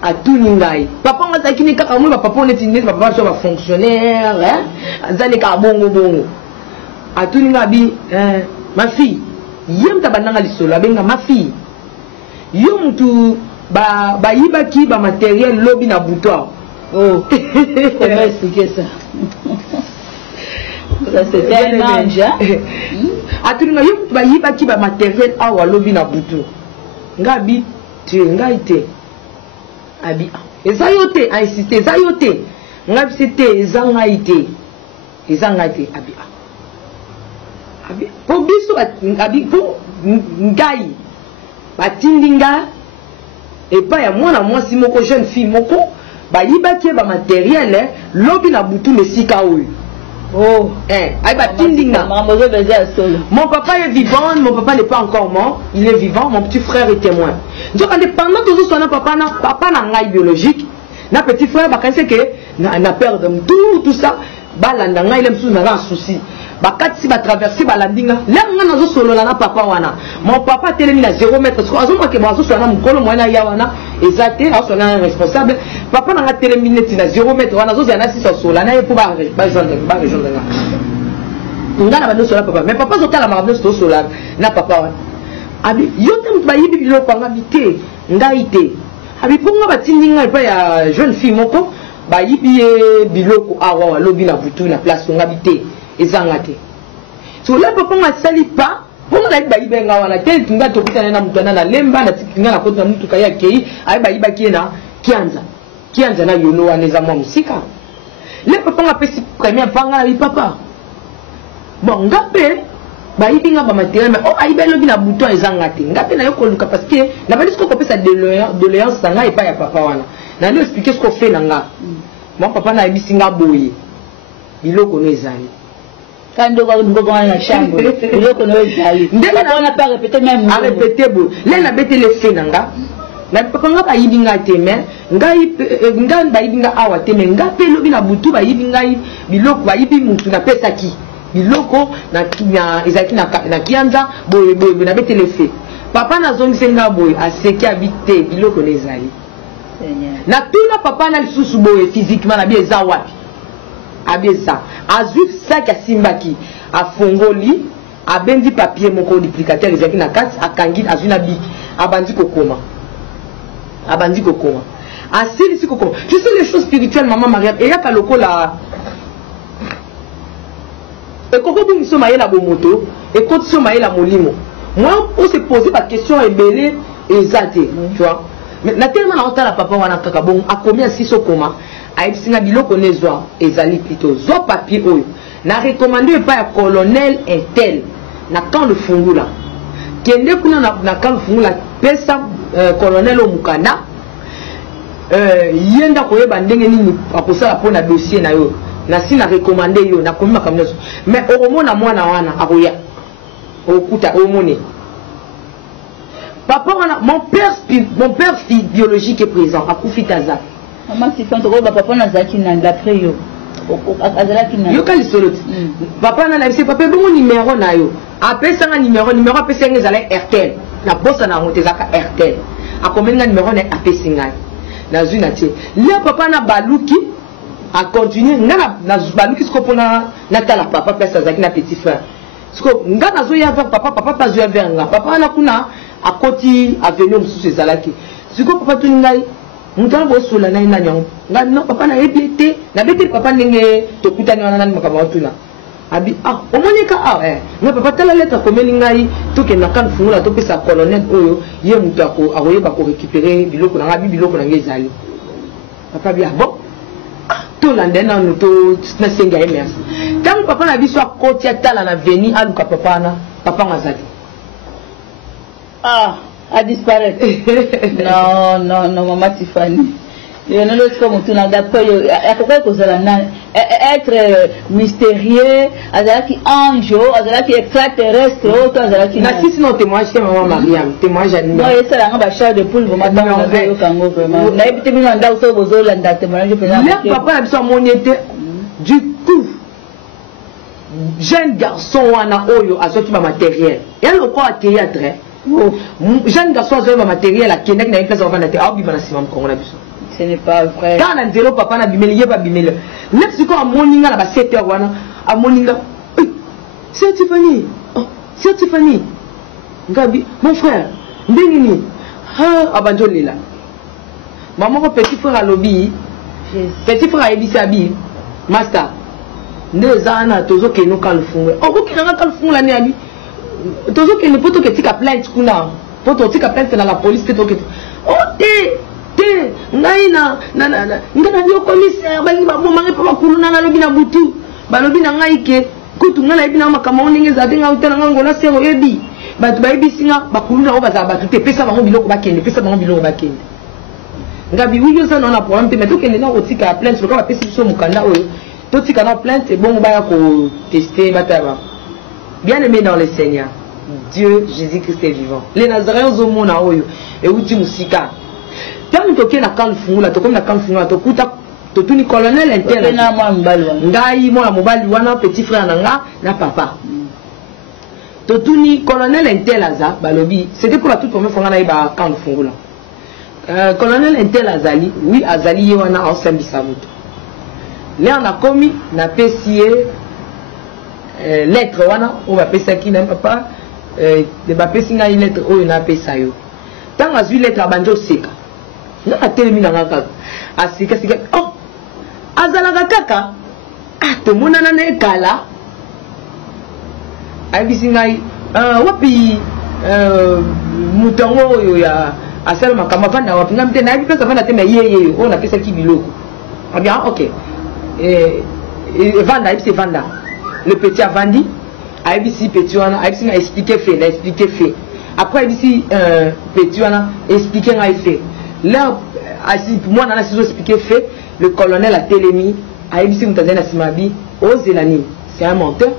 a tout ningai papa ngata kini kaka mo papa on est papa so ba fonctionnaire azali ka bongo a tout ninga bi ma fille yem ta bananga lisolo benga ma fille yo mutu ba yibaki ba matériel lobi na bouton oh comment expliquer ça ça c'est un ange a tout ninga yo ba yibaki ba matériel awa lobi na bouton ngabi tu ngaite abi ezayote a insisté ezayote ngabi c'était ezangaite abi abi pour biso abi pour ngai batindinga et pas ya mwana mwasi moko jeune fille moko ba yibaki ba matériel lobi na butu mesika oyo oh ay batindinga mon papa est vivant mon papa n'est pas encore mort il est vivant mon petit frère est témoin donc pendant que je sois papa na ngai biologique na petit frère ba kanse que na perdre tout ça balanda ngai le msu na souci bakati ba traverser balandinga lenga nazo solo na papa wana mon papa telemi na 0 mètre parce que azoma ke bazo solo na mukolo mwana ya wana ezate aso na responsable papa na telemi neti na 0 mètre wana zo na 6 solo na pour ba région de ngana ba solo papa mais papa zo kala ma so solo na papa wana abi yote ba yibi biloko ngabite ngaite abi ponga batindinga pa ya jeune fille moko ba yibi biloko awa lobi na butu na place ngabite ezangate so le papa nga sali pa pour na ba yibenga wana tel tunga to kutana na mutana na lemba na tikinga na kota mutu kaya kei ai ba yiba kiena kianza na yono wana za mwa musika le papa nga pesi premier panga na papa bon ngape ba yibinga ba matériel mais ai ba lobi na bouton ezangate ngape na yoko luka parce que na ba disco ko pesa doléance sanga et pas ya papa wana na lui expliquer ce qu'on fait nanga mon papa na bisinga boye biloko no ezali quand on va na chambre biloko no ezali ndenge na on a pas répété même a répéter bo le na bete le fait nanga na papa nga ba yibinga te mais ngai ba yibinga awa te mais ngape lobi na butu ba yibinga biloko ba yibi mutu na pesa ki biloko na ezaki na kianza boye na bete le fait papa na zongi senga boye aseki habité biloko nezali na tuna papa na lisusu boye physiquement na bien za wapi abeza azui sac asimbaki afongoli abendi papier moko duplicateur ezaki na kati akangi azui na biki abandi kokoma asili si kokoma je sais les choses spirituelles maman Maria et yaka lokola et koko bingiso mayela bomoto et kotiso mayela molimo moi on se poser la question ebele ezate tu vois mais na tellement na otala papa wana kaka bon a combien si sokoma a ebisinga biloko nezwa ezali plutôt zo papier oyo na recommandé pas ya colonel intel na camp de fungula kende kuna na camp de fungula pesa colonel omukanda yenda koyeba ndenge nini akosala pona dossier na yo na si na recommandé yo na komi makambo nyonso mais okomona mwana wana akoya okuta omone papa wana mon père biologique est présent akufi taza maman si fanta ko papa na zaki na d'après yo azalaki na yo kali solo papa na bise papa bongo numéro na yo apesa nga numéro apesa nga ezala RTL na bossa na ngote zaka RTL akomenga numéro na apesa nga na zuna tie le papa na baluki a continuer nga na baluki sko pona na tala papa pesa zaki na petit frère sko nga na zo ya papa pas zo vers nga papa na kuna akoti avenue mususu ezalaki siko papa tuni ngai mutana bosola na ina nyango nga no papa na ebite na bete papa ndenge tokutani wana nani makaba watuna abi omonyeka nga papa tala lettre komeli ngai toke na kan fungula to pesa colonel oyo ye mutu akoyeba ko récupérer biloko na ngabi biloko na ngezali papa bia bon to landena no to na senga merci tant papa na biso akoti atala na veni aluka papa ngazali a disparaître. non, maman Tiffany. Il y a un autre comme tout le monde. Être mystérieux, azalaki ange, azalaki extraterrestre, autre azalaki. Na si sinon témoignage que maman Mariam, témoignage animal. Non, ça là, on va charger de poule, vraiment. Congo vraiment. Na ebité bino nda uso bozo landa témoignage faisant. Le papa a besoin mon était du coup. Jeune garçon wana oyo azoki ba matériel. Et le quoi théâtre. Jeune garçon a un matériel à Kenya n'a pas besoin ce n'est pas vrai. Quand on a papa n'a bimeli pas bimeli. Next quoi à moninga là 7 heures wana à moninga. C'est Tiffany. C'est Tiffany. Gabi, mon frère. Ndengini. Abanjoli là. Maman ko petit frère à lobby. Petit frère à Ebisabi. Master. Nezana tozo ke no kalfunga. Ko kina kalfunga ni abi. Tozo ke ne poto ke tika plainte kuna poto tika plainte na la police ke toke te ngai na ngana ndio commissaire bali baboma ngai papa kuluna na lobi na butu balobi na ngai ke kutu ngala ibi na makama oninge za denga utana ngango na sero ebi batu ba ebi singa bakuluna o baza batu te pesa bango biloko bakende pesa bango biloko bakende ngabi wiyo za na problème te mais toke ne na otika plainte loka ba pesa biso mukanda oyo to tika na plainte bon ba ya ko tester bataba. Bien-aimé dans le Seigneur, Dieu, Jésus-Christ est vivant. Les Nazaréens au monde en haut, et où tu musika. Tant que tu es na kan fungula, tu comme na kan fungula, tu kuta, tu ni colonel intel. Ngai moi mobali wana petit frère nanga na papa. Tu ni colonel intel aza balobi. C'était pour la toute première fois qu'on a eu ba kan fungula. Colonel intel azali, oui azali wana en sambisamuto. Là on a commis na pesier. Lettre wana on va passer qui n'a pas de va passer une lettre ou une apesa yo tant as vu lettre banjo seka na terminer ngaka asika sika oh azala kaka to monana na ekala abisingai wapi mutongo yo ya asala makama vanda wapi ngamte na bipesa vanda tena yeye on a pesa ki biloko ah bien OK vanda ipse vanda. Le petit a vendu, ABC petit a expliqué fait. Après ABC petit a expliqué fait. Là, pour moi, on a expliqué fait. Le colonel a télémis, ABC Moutazena Simabi, aux Zélani. C'est un menteur.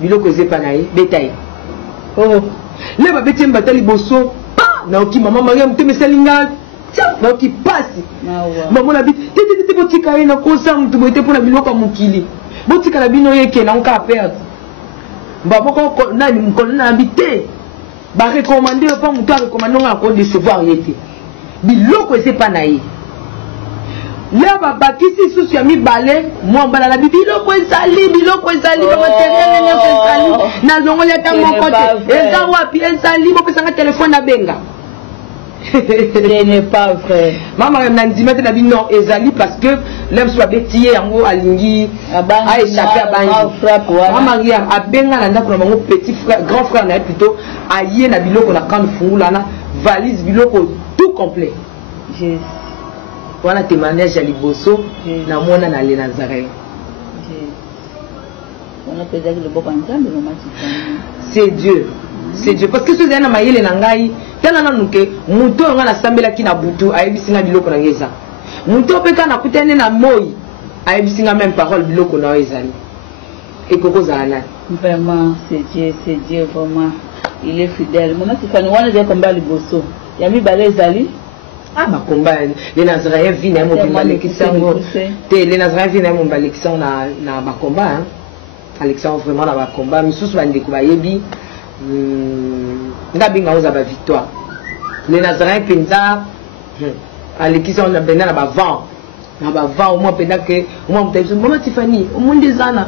Il a causé panaï, bétail. Oh, là, petit bataille bosso, pas, naoki maman Maria Mouté Selinga. Tiens, naoki passe. Maman la bite, t'es petit carré, n'a pas ça, tu m'étais pour la biloko à Moukili. Botika la bino yeke na onka perdre baboko na ni mkolona habité ba recommander pas muto recommander on a ko décevoir yete biloko ese pa na ye là babakisi susu ya mibale mwa mbala na biloko ezali bamateriel nyonso ezali nazongoli ata moko te eza wapi ezali bopesanga telefone na benga. Ce n'est pas vrai. Maman m'a dit maintenant non ezali parce que l'homme soit bêtier yango alingi a échappé à bangi. Maman ngi a benga na ndako na bango petit frère grand frère na plutôt aye na biloko na kan fungula na valise biloko tout complet. Jésus. Wana témoignage ya liboso na mona na le Nazareth. On a pesé le bon ensemble maman Tiffany. C'est Dieu. C'est Dieu parce que ce zana mayele na ngai tala na nuke muto nga na sambela kina butu ayebisinga biloko na ngeza muto peka na kutene na moi ayebisinga même parole biloko na ezali et koko zana vraiment c'est Dieu vraiment il est fidèle maman Tiffany wana je combat liboso ya mi bale ezali ah ma combat les Nazaraïens viennent mo bimalekissango te les Nazaraïens viennent mo balekissango na ba combat hein Alexandre vraiment na ba combat misusu bandeko bayebi ndabinga oza ba victoire les Nazaraïens penza alekisa on a bena na ba vent au moins penda que au moins mtabiso maman Tiffany au monde des ana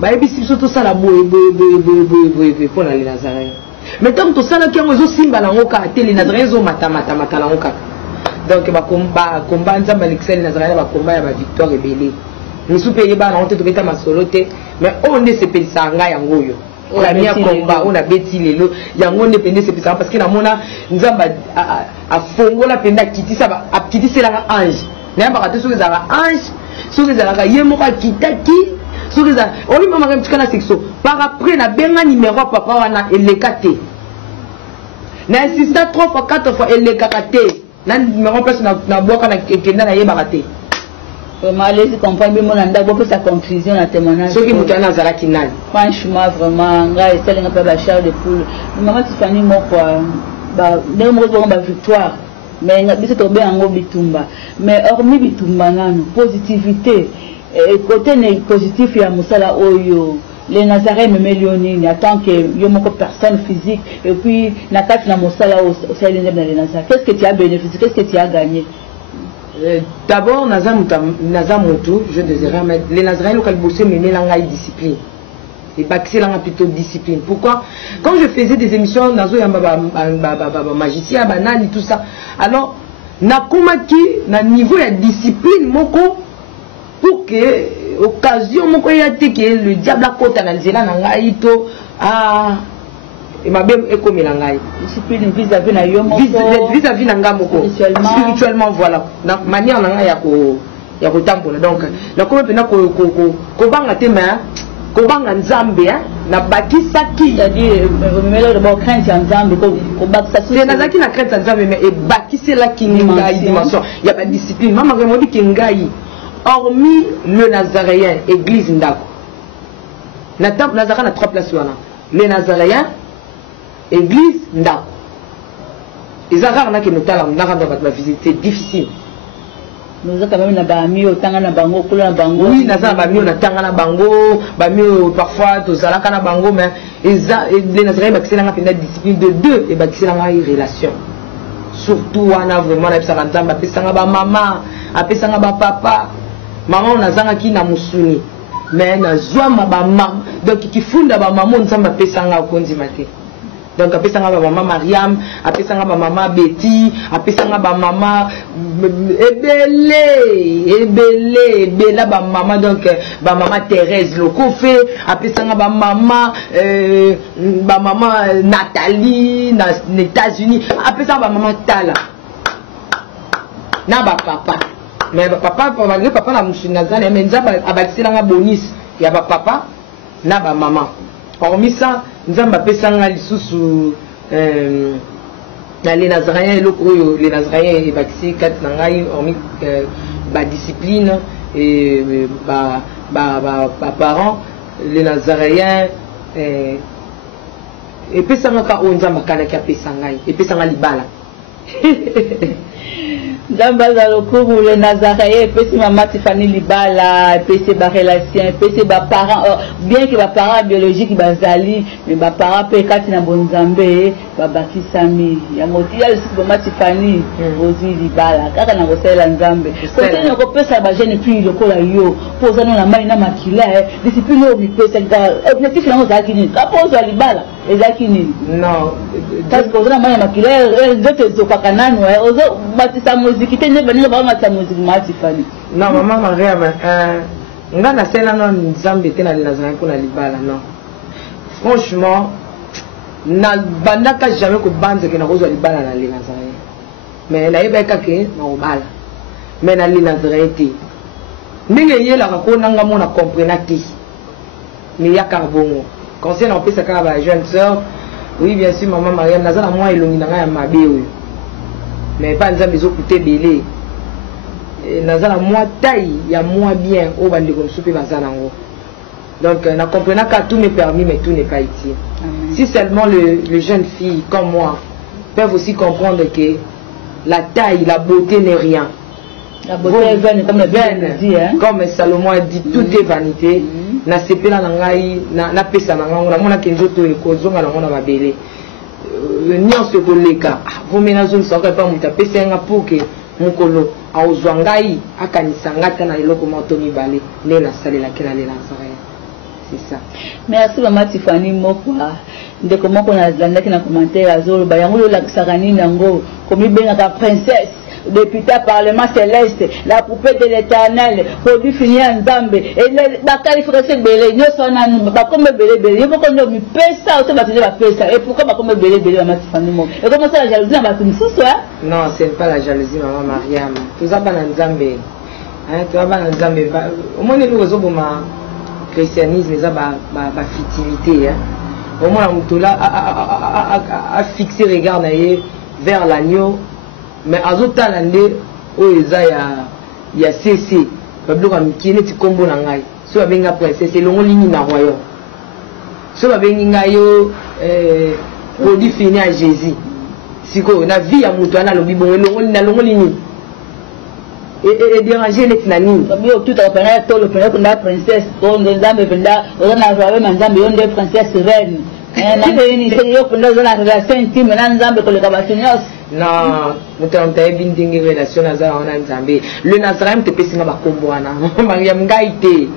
ba ebisi surtout ça la boye pour les Nazaraïens mais tant que ça là qui ont simba na ngoka les Nazaraïens zo mata na ngoka donc ba combat nzamba alekisa les Nazaraïens ba combat ya ba victoire rebelle nous sous payer ba na honte to beta masolote mais on ne se pelisa nga yango yo la mia combat on a beti lelo yango ne pende se pesa parce que na mona nzamba a fongola penda kitisa ba a kitisa la ange na ba ka teso za ange so za ka yemo ka kitaki so za oli mama ka mtikana sexo par après na benga numéro papa wana elekate na insista 3 fois 4 fois elekate na numéro place na boka na kenda na yeba kate. Vraiment, allez-y comprendre, mon anda beaucoup sa conclusion à témoignage. Ce qui me tient dans la kinal. Franchement, vraiment, gars, c'est un peu la chair de poule. Maman Tiffany, moi quoi, bah, d'un mot de victoire. Mais c'est tombé en gros bitumba. Mais hormis bitumba, positivité, côté positif, il y a Moussala Oyo. Les Nazareth me millionnaires, en tant que yomoko personne physique, et puis Nakat na Moussala au Sahel les Nazareth. Qu'est-ce que tu as bénéficié? Qu'est-ce que tu as gagné? D'abord, Nazamoto, je désirais mettre les Nazaraïens locaux bossé mener la discipline. Et baxer la plutôt discipline. Pourquoi? Quand je faisais des émissions, Nazo Yamba magicien, banane, tout ça. Alors, nakomaki na niveau de discipline, moko, pour que occasion moko yate que le diable a côté analysé là nangaito ah et ma bien ekomi nangai discipline vis-à-vis na yo moko vis-à-vis nanga moko spirituellement voilà na manière nanga ya ko tambola donc na ko pena ko banga tema ko banga nzambe na bakisaki c'est-à-dire memelo de bon crainte ya nzambe ko bakisa c'est nazaki na crainte nzambe mais e bakisela kinga dimension ya ba discipline mama vraiment dit kingai hormis le Nazaréen, église Ndako. Nazaré a 3 places. Les Nazaréens, église Ndako. Les Arabes qui nous ont visité, c'est difficile. Nous avons quand même un tangana bango, bango. Oui, nous avons un tangana bango, parfois, tous na bango, mais les Nazaréens ont une discipline de 2 et une relation. Surtout, on a vraiment la maman, papa. Maman on a zangaki na musuni mais na zwa ba maman donc qui funda ba maman nzamba pesanga konzi mate donc apesanga ba maman Mariam apesanga ba maman Betty apesanga ba maman ebele ba maman donc ba maman Thérèse Lokofe apesanga ba maman Nathalie na États-Unis apesanga ba maman Tala na ba papa. Mais papa na mushinazana mais nzamba abakiselanga bonus ya papa na ba maman hormis ça nzamba pesanga lisusu na les Nazaréens lokoyo les Nazaréens bakisi kat na ngai hormis ba discipline et ba parents les Nazaréens et pesanga ka onzamba kana ka pesanga et pesanga libala Zambaza lokobu le Nazaréen pesi maman Tiffany libala pesi ba relation pesi ba parents bien que ba parents biologiques bazali mais ba parents pe kati na bonzambe babakisami yango tia lisuku mama Tiffany ozwi libala kaka na kosalela nzambe koteni okopesa bagene puis lokola yo mpo oza na mai na makila discipline oyo mipesa objectif yango ezalaki nini kapo ozwa libala ezalaki nini non parce que oza na mai ya makila nzoto ezokaka nano ozobatisa moziki te nde baninga bakomatisa moziki mama Tiffany non mama Maria nga nasala no nzambe te nazalaki mpona libala non franchement na bandaka jamais kobanzeke na kozwa libala na le Nazaré mais nayebaka ke na obala mais na le Nazaré te ndenge yelaka ko nanga mona comprena te mais yaka bongo conseil na opesa kaka ba jeune sœur oui bien sûr maman Mariam nazala moi elongi na nga ya mabe oyo mais pas nzambe ezokute belé nazala moi taille ya moi bien o bandeko mosusu mpe baza nango. Donc, on comprenant qu'à tout m'est permis, mais tout n'est pas utile. Si seulement les jeunes filles comme moi peuvent aussi comprendre que la taille, la beauté n'est rien. La beauté est vaine, comme le Bible dit. Comme Salomon a dit, tout est vanité. Na sepela na ngai, na pesa na ngai, na mona kenjoto ekozonga na mona mabele. Nyonso koleka. Vous ménagez une soirée pas muta pesa nga pour que mukolo aozwa ngai akanisa ngata na eloko motomi balé ne na salela kena le Nazaré. C'est ça. Merci maman Tiffany Mokwa. De comment on a landaki na commentaire azolo ba yango la kisakani nango komi benga princesse député parlement céleste la poupée de l'Éternel produit fini en Nzambe et la qualification belé nyoso na ba comme belé belé yoko ndo mi pesa auto ba tuje ba pesa et pourquoi ba comme belé belé maman Tiffany Mokwa et comment ça la jalousie na ba tumsusu non c'est pas la jalousie maman Mariam tout ça ba na Nzambe tout ça ba na Nzambe au moins les réseaux boma christianisme eza ba futilité au moins la a fixé regard vers l'agneau mais azotala nde oyo eza ya cc babiloko mikie neti kombo na ngai so babenga princesse elongo lini na royaume so babengi ngai yo produit fini à Jésus sikoyo na vie ya moto wana alobi bongo elongo lini et déranger les nani tout à fait tout le père la princesse on les dames benda on a joué manzambe on des princesse reine na ni c'est yo pour dans la relation intime na nzambe ko le kabasonyos non mutamta ebindingi relation na za on nzambe le Nazaré te pesinga ba kombo wana Mariam ngaite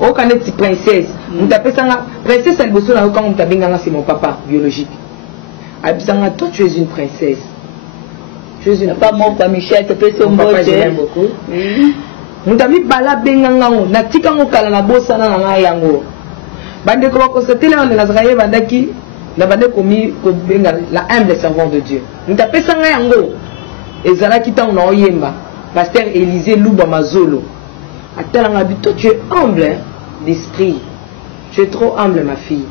o kaneti princesse mutapesanga princesse alboso na ko mutabinga c'est mon papa biologique abisanga toi tu es une princesse. Pas mon papa Michel, te peux son papa, je l'aime beaucoup. Mutami bala bengango, na tika ngo kala na bosa na nga yango. Bande ko ko setela na Nazaré bandaki na bande komi ko benga la humble servant de Dieu. Mutape sanga yango. Ezala kita na oyemba. Pasteur Élisée Luba Mazolo. Atalanga bito tu es humble d'esprit. Tu es trop humble ma fille.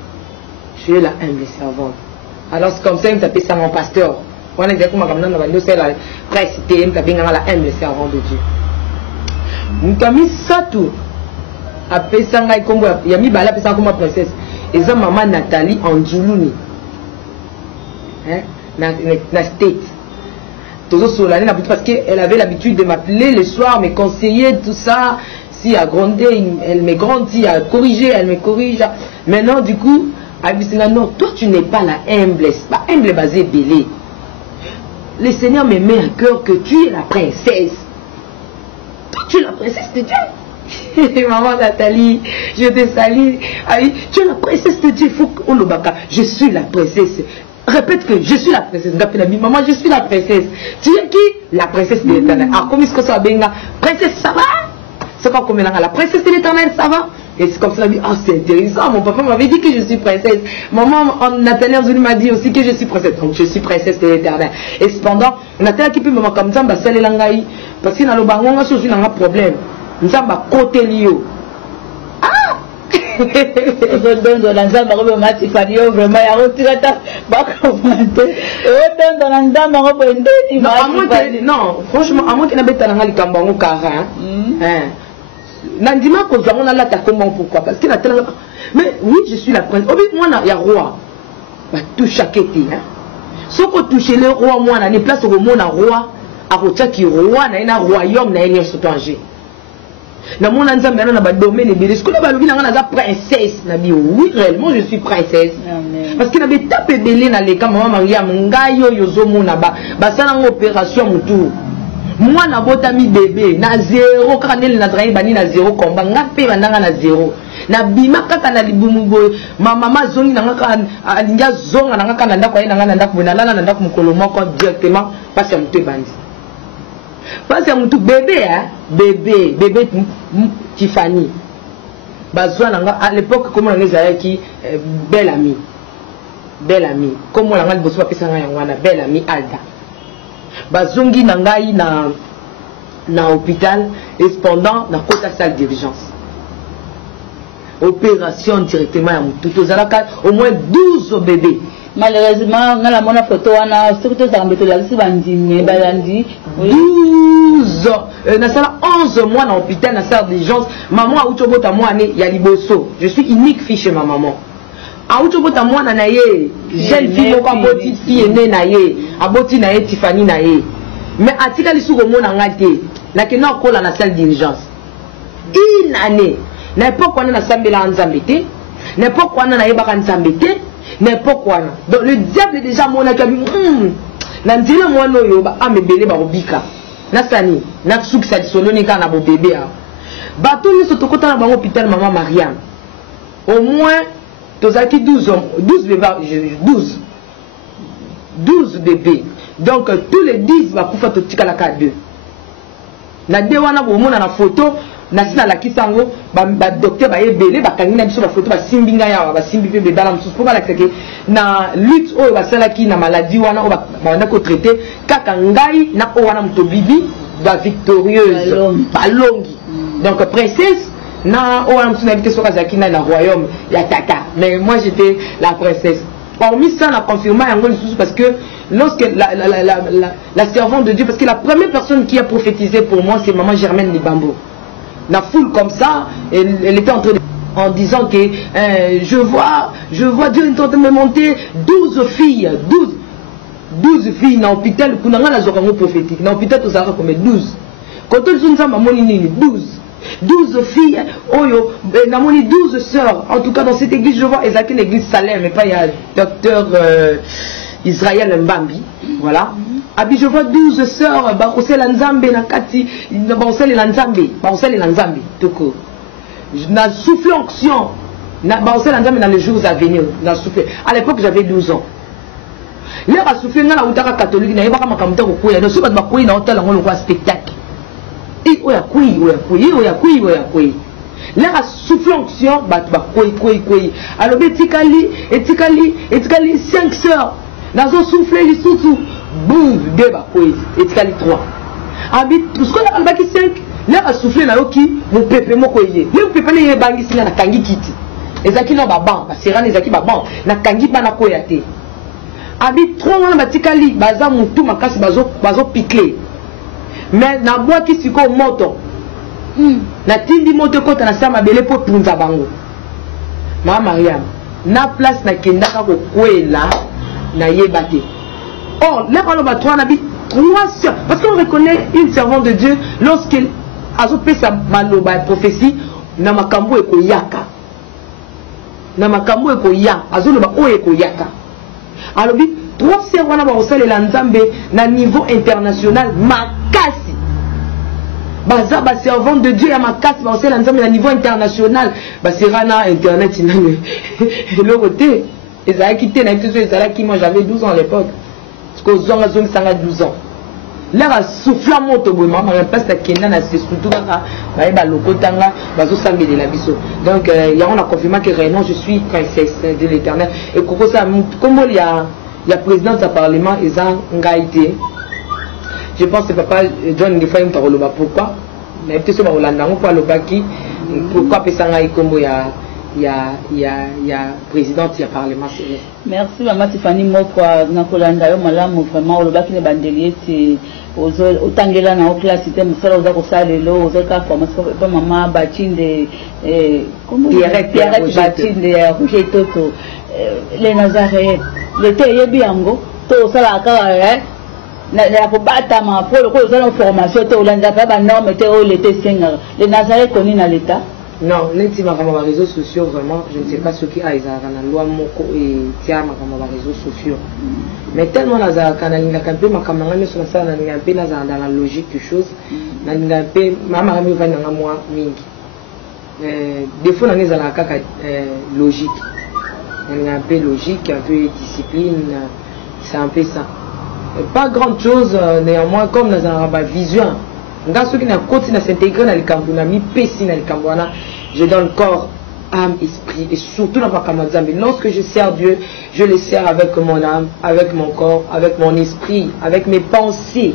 Tu es la humble servante. Alors c'est comme ça que mutape sanga mon pasteur. On a dit que c'est la presse, la haine, le servant de Dieu. Nous avons mis ça tout. Après ça, il y a mis la princesse. Et ça, maman Nathalie en Djoulouni. Na state. Parce qu'elle avait l'habitude de m'appeler le soir, me conseiller, tout ça. Si elle a grandi, elle me grandit, elle a corrigé, elle me corrige. Maintenant, du coup, elle dit non, toi tu n'es pas la humble, pas humble basée belé. Le Seigneur me met à cœur que tu es la princesse. Toi, tu es la princesse de Dieu. Maman Nathalie, je te salue. Tu es la princesse de Dieu. Je suis la princesse. Répète que je suis la princesse. Maman, je suis la princesse. Tu es qui? La princesse de l'Éternel. Ah, comment est-ce que ça va? Princesse, ça va? C'est quoi comme la princesse de l'Éternel, ça va? Et c'est comme ça, dit, ah, c'est intéressant. Mon papa m'avait dit que je suis princesse. Maman, Nathalie Anzouli m'a dit aussi que je suis princesse. Donc, je suis princesse de l'Éternel. Et cependant, Nathalie qui peut me comme ça, bah, c'est l'angaï. Parce que dans le bangon, on a aussi un problème. Nous avons côté lio. Ah! Je donne dans l'ensemble, maman Tiffany, vraiment, il y a retiré ta commenter. Je donne dans l'ensemble, non, franchement, à moi qui n'a pas été dans le cambango cara. Nandima ko zonga la ta comment pourquoi parce que la mais oui je suis la princesse obi moi na ya roi ba tout chaque été hein soko toucher le roi moi na ni place au monde roi a ko taki roi na ina royaume na ina sotanger na mon nzambe na ba domaine ebele sikoyo balobi nanga naza princesse na bi oui réellement je suis princesse parce que na betape ebele na leka mama Mariam ngai oyo zomona basala ngo opération mutu mwana botami bébé na zéro kaka ndele na travail bani na zéro komba nga pe bandanga na zéro na bima kaka na libumu boye mama zongi nanga ka alinga zonga nanga ka na ndako ye nanga na ndako na lala na ndako mukolo moko directement parce que mutu bandi parce que mutu bébé bébé Tiffany bazwa nanga à l'époque comme on les qui belle amie comme on l'a bosso pesa nga yangwana belle amie Alda bazongi nangai na hôpital et cependant na kota salle d'urgence opération directement ya mutu tozalaka au moins 12 bébés. Malheureusement na la mona photo wana surtout ça mbeto la si bandimé balandi 12 na sala 11 mois na hôpital na salle d'urgence maman a utobota moi né ya liboso je suis unique fille chez ma maman a utobota moi na ye jeune fille ko aboti fille né na ye aboti na ye Tiffany na ye mais atika lisuko mona ngate na ke na kola na salle d'urgence une année n'importe quoi na sambela nzambe te n'importe quoi na yebaka nzambe te n'importe quoi. Donc le diable déjà mon akabi na ndila mwana oyo ba amebele ba obika na sani na sukisa solo ni kana bo bébé a bato ni so tokota na bango hôpital maman Mariam au moins tozaki 12 hommes 12 bébés 12 bébés donc tous les 10 ba kufa totika la ka 2 na de wana bo mona na photo na sina la kisango ba docteur ba ebele ba kangina biso ba photo ba simbinga ya ba simbi pe bebala msusu po ba la keke na lutte oyo ba sala ki na maladie wana o ba na ko traiter kaka ngai na o wana mto bibi ba victorieuse balongi donc princesse na o wana mtu na habité sur Kazaki na royaume ya tata mais moi j'étais la princesse. Parmi ça, on a confirmé parce que lorsque la servante de Dieu, parce que la première personne qui a prophétisé pour moi, c'est maman Germaine Libambo. La foule comme ça, elle était en train de, en disant que je vois Dieu est en train de me monter 12 filles, 12 filles dans l'hôpital, pour n'a pas prophétique. Dans l'hôpital, tout ça comme 12. Quand on a maman 12 filles, oyo, 12 sœurs. En tout cas, dans cette église, je vois, exact l'église Salem, mais pas il y a docteur Israël Mbambi. Voilà. Abi, je vois 12 sœurs, Barosel Nzambe, Nakati, Barosel Nzambe, tout court. Na soufflé onction, Barosel Nzambe dans les jours à venir, na soufflé. À l'époque, j'avais 12 ans. Là, à soufflé, dans la Outara catholique, il n'y a pas de camté au couille, ne pas de couille dans l'hôtel, on voit spectacle. Et oya couille. Là, à soufflé onction, couille. Alors, etikali, 5 sœurs. Dans un soufflé, les sous-sous. Boum, 2 bakoui, etikali 3. Abi, tout ce qu'on a baki 5. Là, à souffler, là, ok, mon pépé, mon koye. Là, mon pépé, il y a bangi, c'est là, na kangi kiti. Ezaki non, baban, basera, ezaki baban, na kangi, bana koyate. Abi, 3 ans, batikali, baza, moutou, makasi, bazo piqué. Mais, na bois qui s'y ko moto. Na tindi moto, quand on a ça, ma belle pour punza bango. Ma Mariam, na place, na kendaka, ko kwe là, na yebate. Or, là, on a 3 nabis, 3 sœurs. Parce qu'on reconnaît une servante de Dieu lorsqu'elle a fait sa maloba prophétie, Namakambo eko yaka. Namakambo eko ya, azoloba o eko yaka. Alors, 3 sœurs, on a aussi les Nzambe, na niveau international, makasi. Baza, ba servante de Dieu, ya makasi, ba aussi les Nzambe, na niveau international. Ba serana, internet, inane. Le côté, ils ont quitté, moi j'avais 12 ans à l'époque. Parce que ont 12 ans. Là, à souffler à mon tobo, maman, je passe à Kenya, c'est surtout là, donc, il y a confirmé que réellement je suis princesse de l'éternel. Et comme ça, comme il y a président de parlement, ils ont ngaïté. Je pense que papa John ne fait pas pourquoi. Mais peut-être que Rolanda, on parle baki. Pourquoi Pessangaï Kombo il y a présidente, il y a parlement. Merci maman Tiffany Mokwa nakolanda yo malamu vraiment olobaki ne bandelier c'est otangela na classe système sala oza kosalelo oza formation pa maman Batinde comment Pierrette Batinde ya Roger Toto les Nazaréens l'été yebi yango to sala ka la kobatama pour le coup de formation te olanda pa ba norme te o l'été senga les Nazareth connu dans l'état. Non, neti makama ba réseaux sociaux vraiment, je ne sais pas ce qui a ezaka na loi moko et tia makama ba réseaux sociaux. Mais tellement nazaka na linga kampe makama ngane so na sala na linga mpe nazala dans la logique de choses. Na linga mpe mama ngami va na moi mingi. Des fois na ngeza la kaka logique. Na linga mpe logique, un peu discipline, c'est un peu ça. Pas grande chose néanmoins comme dans un vision. Ceux qui continuent à s'intégrer dans le Cambouana, je donne corps, âme, esprit et surtout dans ma lorsque je sers Dieu, je le sers avec mon âme, avec mon corps, avec mon esprit, avec mes pensées.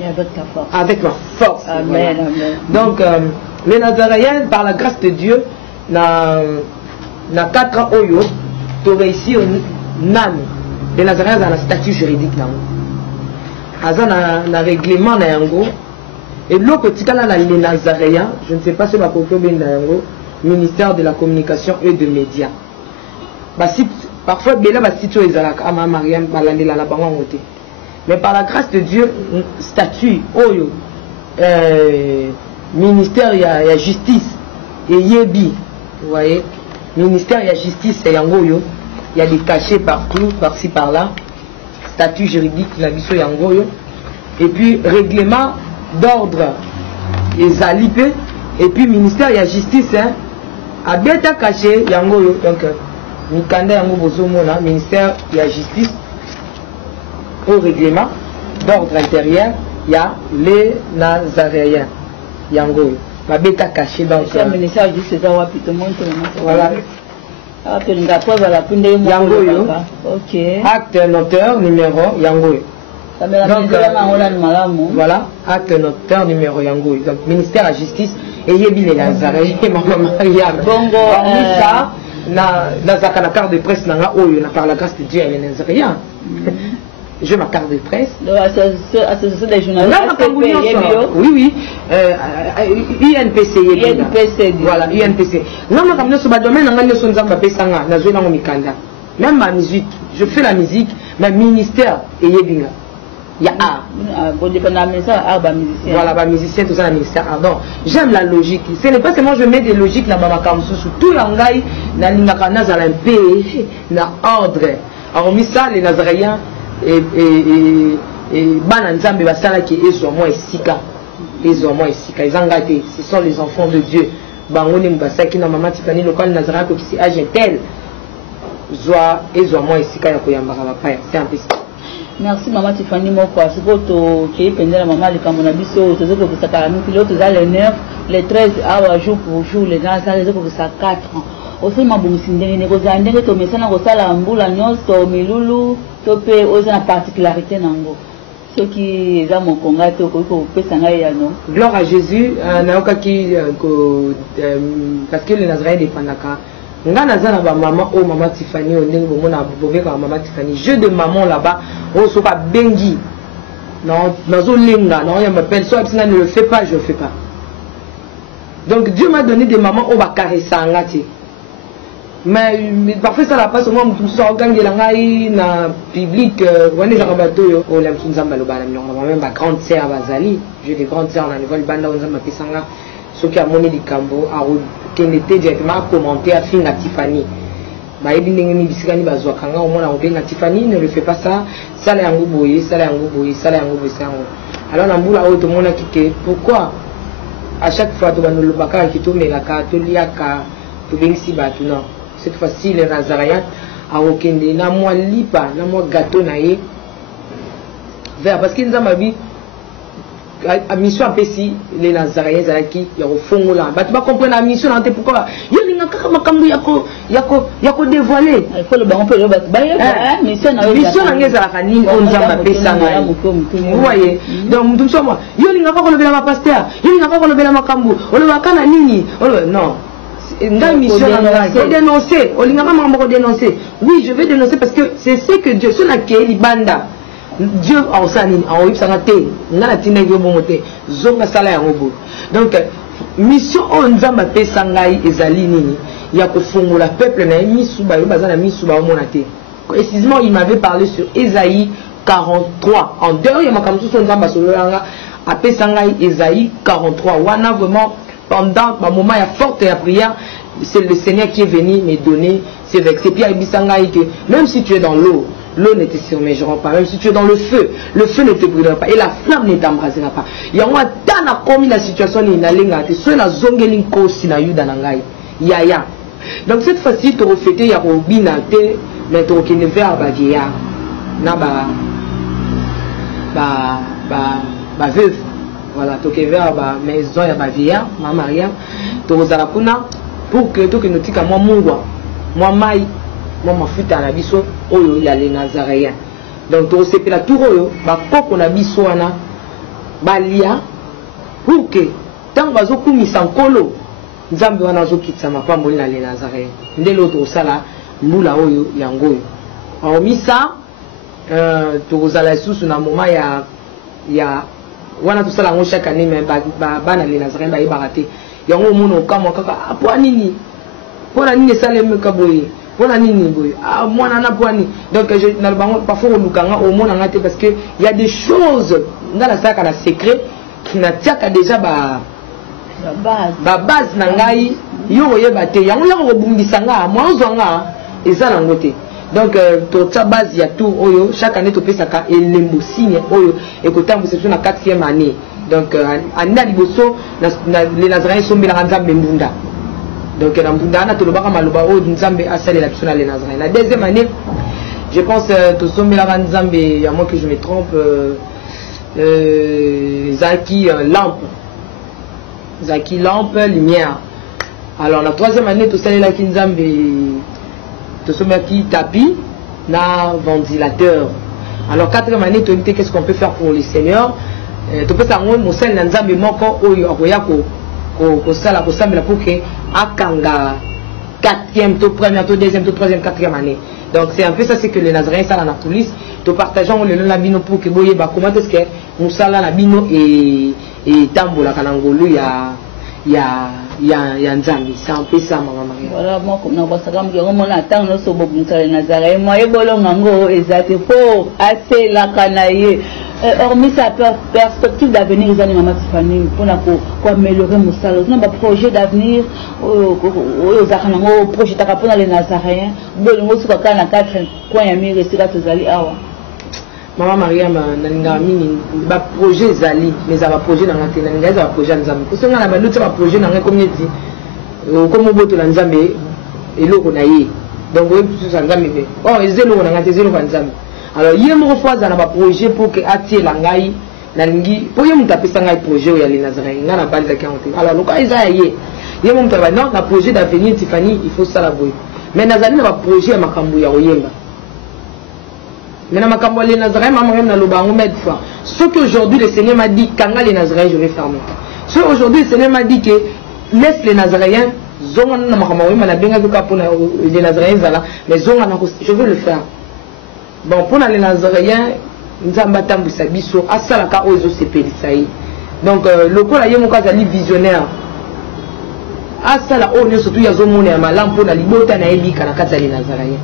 Et avec ta force. Avec ma force. Amen, voilà. amen. Donc, les Nazaréens, par la grâce de Dieu, na 4 ans, tu réussis au NAN. Les Nazaréens ont un statut juridique. Ils ont un règlement. Et l'autre petit cas là, les Nazaréens, je ne sais pas si c'est le ministère de la communication et des médias. Parfois, mais par la grâce de Dieu, statut, ministère, il y a justice, et yebi, vous voyez, ministère, il y a justice, et il y a des cachets partout, par-ci, par-là, statut juridique, la mission yangoyo, et puis règlement d'ordre, les alipés, et puis ministère, il y a justice, hein, à bêta caché, yangoyo, donc, Mikanda yango bozomona, ministère, il y a justice, au règlement d'ordre intérieur, il y a les Nazaréens, yangoyo, la bêta caché, donc, ministère de justice, voilà. Yangoyo, ok. Acte notaire numéro Yangoyo. Donc, voilà, acte notaire numéro Yangoyo. Donc, ministère de la justice et Yebi les Nazaréens et Maman Mariam. Bongo, ça, dans la carte de presse, par la grâce de Dieu, les Nazaréens. Je ma carte de presse. Association des journalistes. Oui, oui. UNPC. Voilà, UNPC. Non, mais sur le domaine, même ma musique, je fais la musique, mais ministère et Yebinga. Il y a art. Voilà, bah, musicien, tout ça, le ministère art. Donc, j'aime la logique. Ce n'est pas seulement je mets des logiques dans ma caméra, sur tout l'angaï, dans l'ingakana, dans l'imp, dans l'ordre. Alors, ça, les Nazaréens. Et Bananzambe Basala qui est sur moi et Sika. Ils ont moi et Sika. Ils ont gâté. Ce sont les enfants de Dieu. Bangone Mbasa qui n'a maman Tifani local Nazara qui s'y âge tel. Zoa et Zoa moi et Sika Yakoyambara. C'est un peu ça. Merci maman Tiffany Moko. C'est pour qui est pendant la maman de Kamonabiso. C'est pour que ça carame. L'autre a les 9, les 13 hours jour pour jour. Les gens les autres pour ça 4 ans. Aussi ma boumsindé négocier ndenge to mesana ko sala mbula nyonso milulu to pe oza na particularité nango ce qui est mon conga to ko pesa ngai ya no. Gloire à Jésus na okaki parce que les Nazaréens dépendaka nga nazana ba maman o maman Tiffany o ndenge bomona bobeka maman Tiffany jeu de maman là-bas o soka bengi non nazo lenga non il m'appelle soit si ne le fait pas je le fais pas. Donc Dieu m'a donné des mamans au ba caressa ngati. Mais parfois ça la passe au moins tout ça organiser na public on les arabato yo o la msunzamba lo bana milonga même ba grande sœur bazali j'ai des grandes sœurs na niveau banda on zamba pesanga ce qui a moné du cambo a kenete directement commenter à finga Tiffany ba yebi ndenge mi bisikani bazwa kanga au moins na obenga Tiffany ne le fait pas ça ça la yango boye ça la yango boye ça la yango boye ça alors na mbula o to mona kike pourquoi à chaque fois to bano lo bakara kito melaka to liaka to bengsi batu non. Cette fois-ci, les Nazaréens, à Okende, na moi lipa, na moi gâteau naïe, vers parce qu'ils ont dit, à mission en Pessi, les Nazaréens, qui y a au fond là, bah tu vas comprendre la mission, pourquoi il y a un makambu, il y a qu'au dévoiler. Il faut le baron peu le battre. Mission en Gézarani, on a Pessa. Vous voyez, donc tout ça moi, il y a pas qu'on le la pasteur, il y a pas qu'on le la makambu, on le va kana nini, non. Une mission faut dénoncer. Dénoncer. Oui, je vais dénoncer parce que c'est ce que Dieu, ce n'est banda. Dieu a aussi un obsanaté. On a tina yo bonté. Zonga sala ya robo. Donc mission on zamba pesa ngai ezali nini. Ya ko fongola peuple na misu ba yo bazana misu ba omonate. précisément il m'avait parlé sur Ésaïe 43. En dehors, il y a ma comme son nzamba sur le après Sangai Ésaïe 43. Wana vraiment pendant un moment il y a forte prière, c'est le Seigneur qui est venu me donner ces versets. Puis il Sangai que même si tu es dans l'eau, l'eau ne te submergera pas. Même si tu es dans le feu ne te brûlera pas. Et la flamme ne t'embrasera pas. Il y a un temps comme la situation n'est pas là. Soit la zongeling kosi na yuda nangai. Yaya. Donc cette fois-ci, tu refais il y a robinate, mais tu ne fais pas vieillard. Na ba veuve. Voilà, tu es vers la maison, il y a vieillard, ma maria. Tu es pour que tu nous dises moi mungwa, moi maï. Moi, je suis à biso, il y a les Nazaréens. Donc, tu sais que la tour, on a biso, balia, pour que, tant que vous avez un colo, nous avons un qui ne pas les Nazaréens. Dès l'autre, ça là, nous là, il y a un goût. On a mis ça, tu as sous un moment, il y a, on a tout ça là, chaque année, mais les Nazaréens, il y a raté. Il y a un moment où on a pour nini, ça les me kaboye. Moi, donc parfois au monde parce que il y a des choses dans la sac à la secret qui n'a déjà base nangai yo yebate yango yango obumbisanga moi ozanga eza langote. Donc ta base il y a tout oyo chaque année to pesaka elembo signe oyo ekotambu c'est na 4e année. Donc anda liboso les Nazaréens sont bilanga mbunda. Donc, la deuxième année, je pense que il y a moi que je me trompe, Zaki lampe, lumière. Alors, la 3e année, tout ça, là, qui tapis, na ventilateur. Alors, 4e année, qu'est-ce qu'on peut faire pour les seigneurs? Tu peux savoir, mon sel, Nzambe, moko, pour que akanga 4e, to 1e, to 2e, to 3e, 4e année. Donc c'est un peu ça, c'est que les Nazaréens ça la police, to partageons le labino pour que boye ba comment est-ce que musala labino et tambola kanangolo ya nzambi. C'est un peu ça maman Maria. Voilà moi comme na basaka mke on mona tant no so bobunta les Nazaréens moi ebolo ngango ezate po ate la kanaye. Hormis sa perspective d'avenir, ils ont une famille pour améliorer mon salaire. Nous avons un projet d'avenir, un projet de les Nazaréens. Nous avons un 4 coins de restés à Maman Maria, un projet Zali, mais ça va projet dans la télé, il y a un projet dans la télé. Parce que nous avons un projet dans la communauté, comme on vote dans la Zambie, et l'eau qu'on a eu. Donc, oui, c'est un Zambie. Oh, ils ont un Zambie. Alors, il y a un projet pour que Ati Langai, Nangi, pour y taper un projet où il y a les Nazaréens, il y a un balle de 40. Alors, le cas est ailleurs. Il y a un projet d'avenir, Tiffany, il faut ça la bouille. Mais Nazaréens n'a pas projet à Makambouya Oyemba. Mais dans Makambouya, les Nazaréens, maman, n'a pas de fois. Ce qu'aujourd'hui, le Seigneur m'a dit, quand les Nazaréens, je vais fermer. Ce qu'aujourd'hui, le Seigneur m'a dit que laisse les Nazaréens, les Nazaréens, mais je veux le faire. Bon, pour les Nazaréens, nous avons battu biso à Salaka aux OCP. Donc, le coup, il y a un visionnaire. À Salaka, on est surtout il y a un monde à Malam pour la liberté à Ebi Kanakata les Nazaréens.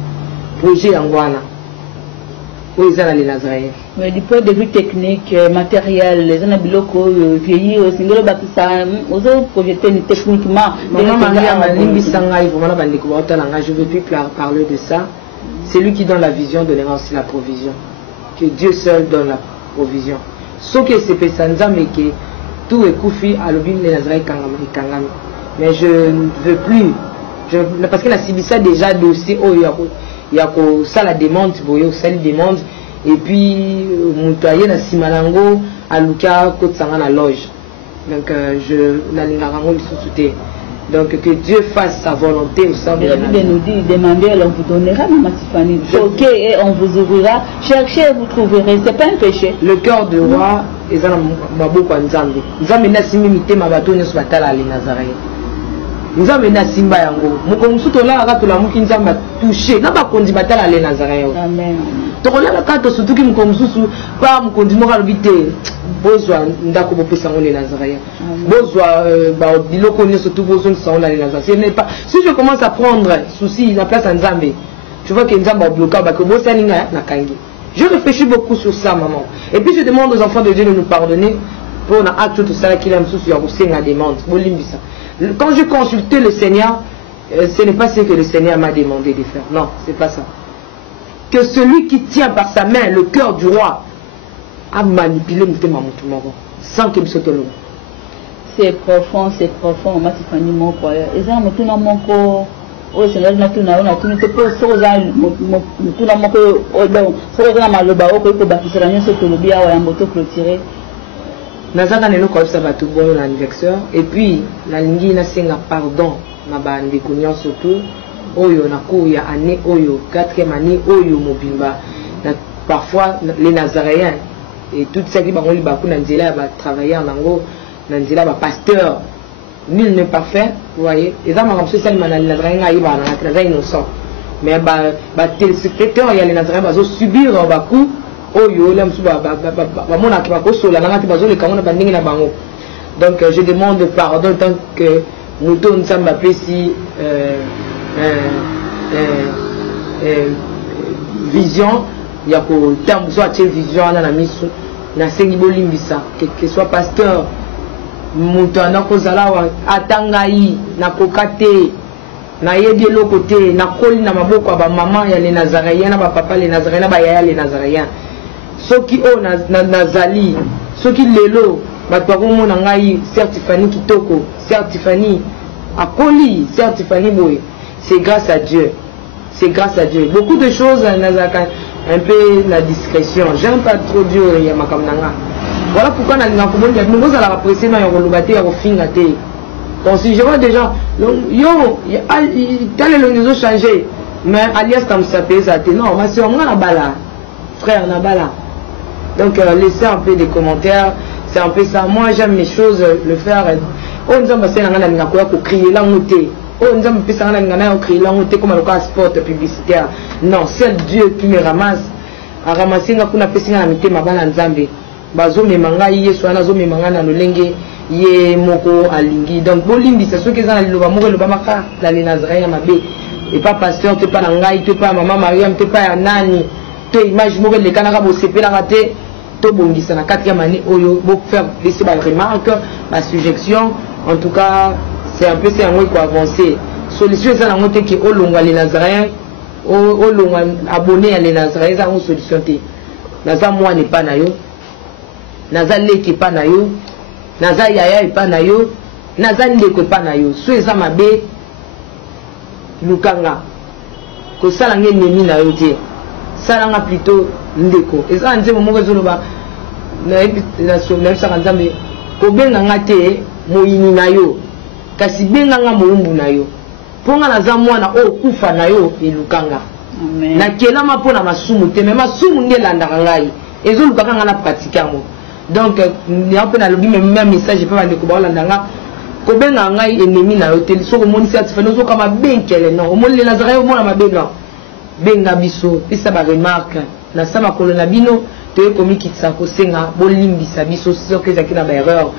Projet Angwana. Où ils ont les Nazaréens. Mais du point de vue technique, matériel, les gens biloko vieillir, aussi, nous avons projeté techniquement. Je ne veux plus parler de ça. C'est lui qui donne la vision, donnera aussi la provision. Que Dieu seul donne la provision. Ce que c'est Pessanza, mais que tout est koufi à l'objet les Nazaréens Kangami. Mais je ne veux plus. Parce que la Sibissa déjà dossier, oh, il y a ça la demande, ça la demande. Et puis, Moutaye, la Simalango, à Luka, Kotsanga, la loge. Donc, je n'allais pas le donc que Dieu fasse sa volonté au sein de la Bible nous dit, demandez et on vous donnera, Maman Tiffany. Choquez et on vous ouvrira. Cherchez et vous trouverez. C'est pas un péché. Le cœur de roi, ils ont beaucoup de Nzambe. Nous avons menacé ma bateau ne soit pas les Nazaréens. Nous avons menacé ma yango. Nous sommes là à la mouki Nzamba touché. N'a pas conduit batala les Nazaréens. Amen. Donc là la carte surtout qui nous comme sous pas nous conduit moral vite. Besoin ndako bopesa les Nazaréens. Besoin biloko ne surtout besoin de ça les Nazaréens. Si je commence à prendre souci la place en Zambie, tu vois qu'il y a un blocage, je réfléchis beaucoup sur ça, maman. Et puis je demande aux enfants de Dieu de nous pardonner pour un acte tout ça qu'il a demande. Quand je consultais le Seigneur, ce n'est pas ce que le Seigneur m'a demandé de faire. Non, c'est pas ça. Que celui qui tient par sa main le cœur du roi a manipulé sans qu'il se tourne. C'est profond, ma Tiffany mon croyeur. Et ça, mon tournement mon corps, oh Seigneur, on a tout pour ça, tout dans mon corps, oh donc, ça va mal le bas, oh que bâtir la nuit sur le bien ou un moto clôturé. Nazaka neno kwa ça va tout bon l'anniversaire et puis la lingi na senga pardon na ba ndekunya surtout oyo na ko ya année oyo 4e année oyo mobimba parfois les nazaréens et tout ça qui bango liba kuna nzela ba travailler en ango na nzela ba pasteur nul n'est parfait vous voyez et ça m'a ça les nazaréens ayiba na naza innocent mais ba téléspectateurs il y a les nazaréens bazo subir ba coup oyo là msuba ba mona ki ba ko sola na ngati bazo le kango na bandingi na bango donc je demande pardon tant que nous donne samba pesi vision ya ko tambu soit vision na miso na sengi bolimbisa que soit pasteur muto na ko zalawa atangai na kokate na yebi eloko te na koli na maboko ba maman ya les nazaréens na ba papa les nazaréens na ba yaya les nazaréens soki o nazali soki lelo bato bakomona ngai certifani kitoko certifani akoli certifani boye c'est grâce à Dieu, c'est grâce à Dieu. Beaucoup de choses un peu la discrétion, j'aime pas trop Dieu ya makamnanga. Voilà pourquoi na ngakoboni ya nous allons apprécier na yolobate ya kofinga te. Donc si je vois des gens yo telle le nous changé mais alias comme ça peut ça non ma soeur moi na bala frère na bala. Donc laissez un peu des commentaires, c'est un peu ça. Moi j'aime les choses le faire. On nous a passé na ngana ngakoya ko crier la montée. Oh, nous avons pensé à ngana ko crier la montée comme le cas sport publicitaire. Non, c'est Dieu qui me ramasse. A ramasser nga kuna pesi na mité mabana nzambe. Bazo me manga yeso ana zo me manga na lolenge ye moko alingi. Donc bolimbi c'est ce que ça le ba moko le ba maka la les nazaréens mabe. Et pas pasteur, tu pas ngai, tu pas maman Mariam, tu pas nani. Tu image moko le kanaka bo sepela raté. To bongisa na 4e année oyo bo faire laisser ba remarque, ba suggestion. En tout cas, c'est un peu ça pour avancer. Solution c'est la montée qui au long les nazaréens, au long abonné à les nazaréens, ça une solution té. Naza moi n'est pas nayo, naza leki pas nayo, naza yaya est pas nayo, naza ndeko pas nayo. Soit ça ma bé lukanga, que ça l'angé nemi nayo té. Ça l'anga plutôt ndeko. Et ça on dit moment que je le vois, la ça on dit ko benga ngate moyini nayo kasi benga nga moumbu nayo ponga na za mwana o kufa nayo elukanga amen na kelama pona masumu te mais masumu ndelanda ngai ezo lukanga nga na pratique ngo donc ni un peu na lobi même message pas bande ko balanda nga ko benga ngai ennemi nayo te soko moni certifié no soko ma benkele non o moni le nazaréen o mona mabenga benga biso pisa ba remarque na sama kolona bino te komi kitsa ko senga bolimbisa biso soki ezaki na ba erreur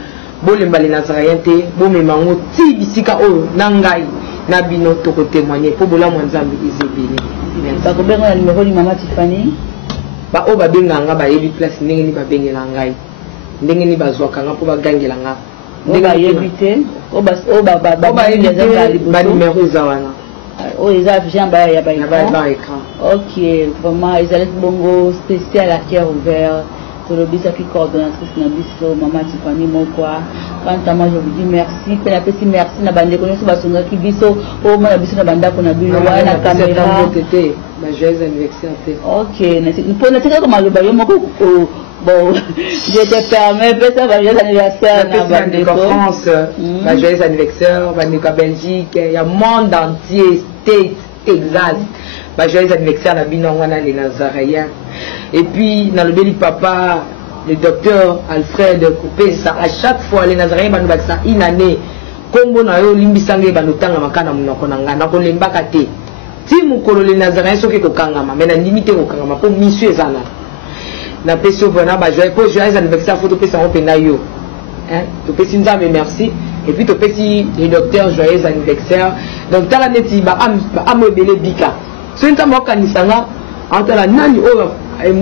bolemba les nazaréens te bomemango ti bisika oyo na ngai na bino toko témoigner po bola mwanzambe ezebele bakobenga na numéro ni mama Tiffany ba o babenganga bayebi place ndenge ni babengela ngai ndenge ni bazwakanga po bagangela nga ndenge bayebi te o ba numéro eza wana oh ils affichent en bas ya ba écran. OK, vraiment ils allaient bongo spécial à cœur ouvert. Tolobisa qui coordonnatrice na biso mama Tiffany Mokwa. Quand moi je vous dis merci, pe na petit merci na bande kono so basonga ki biso o ma biso na banda ko na bino wa na caméra tété ba joyeux anniversaire té. OK, na pour na tika ko maloba yo moko bon je te permets peut-être ba joyeux anniversaire na bande ko France, ba joyeux anniversaire bande ko Belgique, il y a monde entier, States, Texas. Ba joyeux anniversaire na bino wana les nazaréens. Et puis dans le beli papa le docteur Alfred Coupé ça à chaque fois les nazaréens banu bakisa une année kombo na yo limbisange banu tanga makana munoko nanga na ko lembaka te ti mukolo les nazaréens soki ko kangama mais na limité ko kangama po monsieur ezana na peso bona ba joyeux anniversaire photo pesa on pena yo hein to pesi nzambe merci et puis to pesi le docteur joyeux anniversaire donc tala neti ba am belé bika so nzambe okanisanga atala nani oyo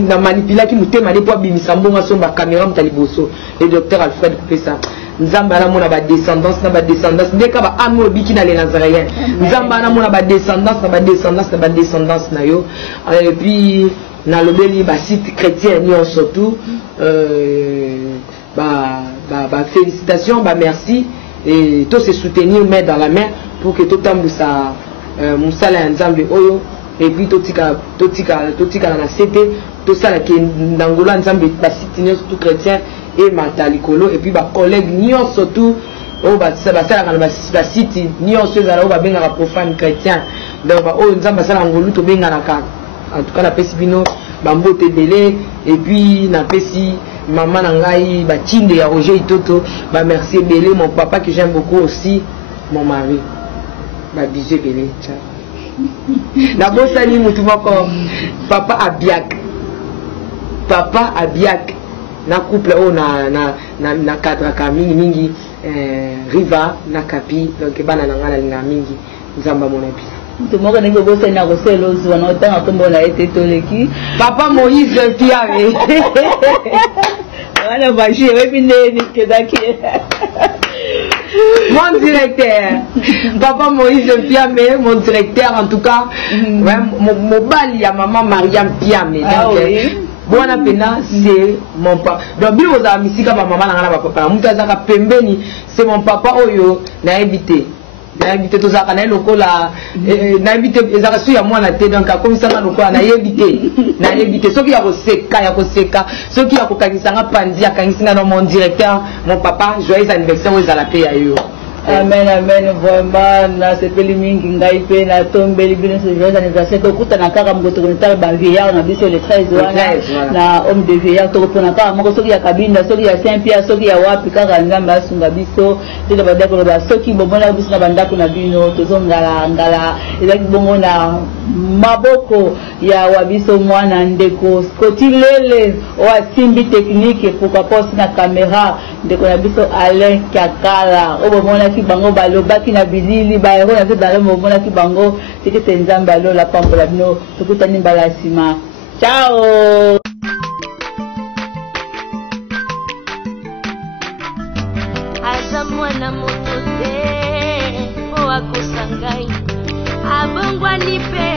na manipulaki mutema ne po bimisa mbonga somba caméra mutaliboso le docteur Alfred Kupesa nzambe alamona ba descendance na ba descendance ndeka ba amour biki na les Nazaréens nzambe alamona ba descendance na ba descendance na ba descendance na yo et puis na lobeli ba site chrétien ni surtout félicitations merci et tous se soutenir main dans la main pour que tout tambu ça musala nzambe oyo et puis totika na CP tout ça là qui nangola nzambe ba site ni surtout chrétien et matalikolo et puis ba collègue ni surtout o ba ça na ba site ni surtout za ba benga profane chrétien donc ba o nzambe sala ngolu to benga na ka en tout cas la pesi bino bambote belé et puis na pesi maman nangai ba tinde ya Roger Itoto ba merci belé mon papa que j'aime beaucoup aussi mon mari ba bisous belé ciao na bosani mutu moko papa Abiak na couple o na cadre ka mingi Riva na Kapi donc bana nangana linga mingi nzamba mona bi tout monde n'est pas bossé na roselo zwana otanga kombo na été toleki papa Moïse Pierre wala baji webi neni kedaki mon directeur papa Moïse Pierre mon directeur en tout cas mon bali ya maman Mariam Pierre Bona pena c'est mon papa. Donc bien aux amis si comme maman na ngala papa. Muta zaka pembeni c'est mon papa oyo na invité. Na invité to zaka na lokola na invité ezaka su ya mwana te donc comme ça na lokola na invité soki ya koseka soki ya kokangisa nga pandi ya kangisa na mon directeur mon papa joyeux anniversaire aux la paix ya yo. Amen, amen, vraiment, na sepeli mingi ngai pe na tombeli bino ce joyeux anniversaire to kuta na kaka mgoto konta ba vieillard na biso le 13 wana na homme de vieillard to pona kaka moko soki ya kabinda soki ya Saint-Pierre soki ya wapi kaka nzamba asunga biso te ba ndako ba soki bomona biso na bandako na bino tozongala ngala ezaki bongo na maboko ya wabiso mwana ndeko kotilele o asimbi technique pourquoi pas na caméra ndeko na biso Alain Kakala o bomona bango balobaki na bilili ba ero na te dalo mona ki bango tike tenzamba lo la pambola bino tukutani mbala sima ciao aza mwana moto te po akosangai abongwani pe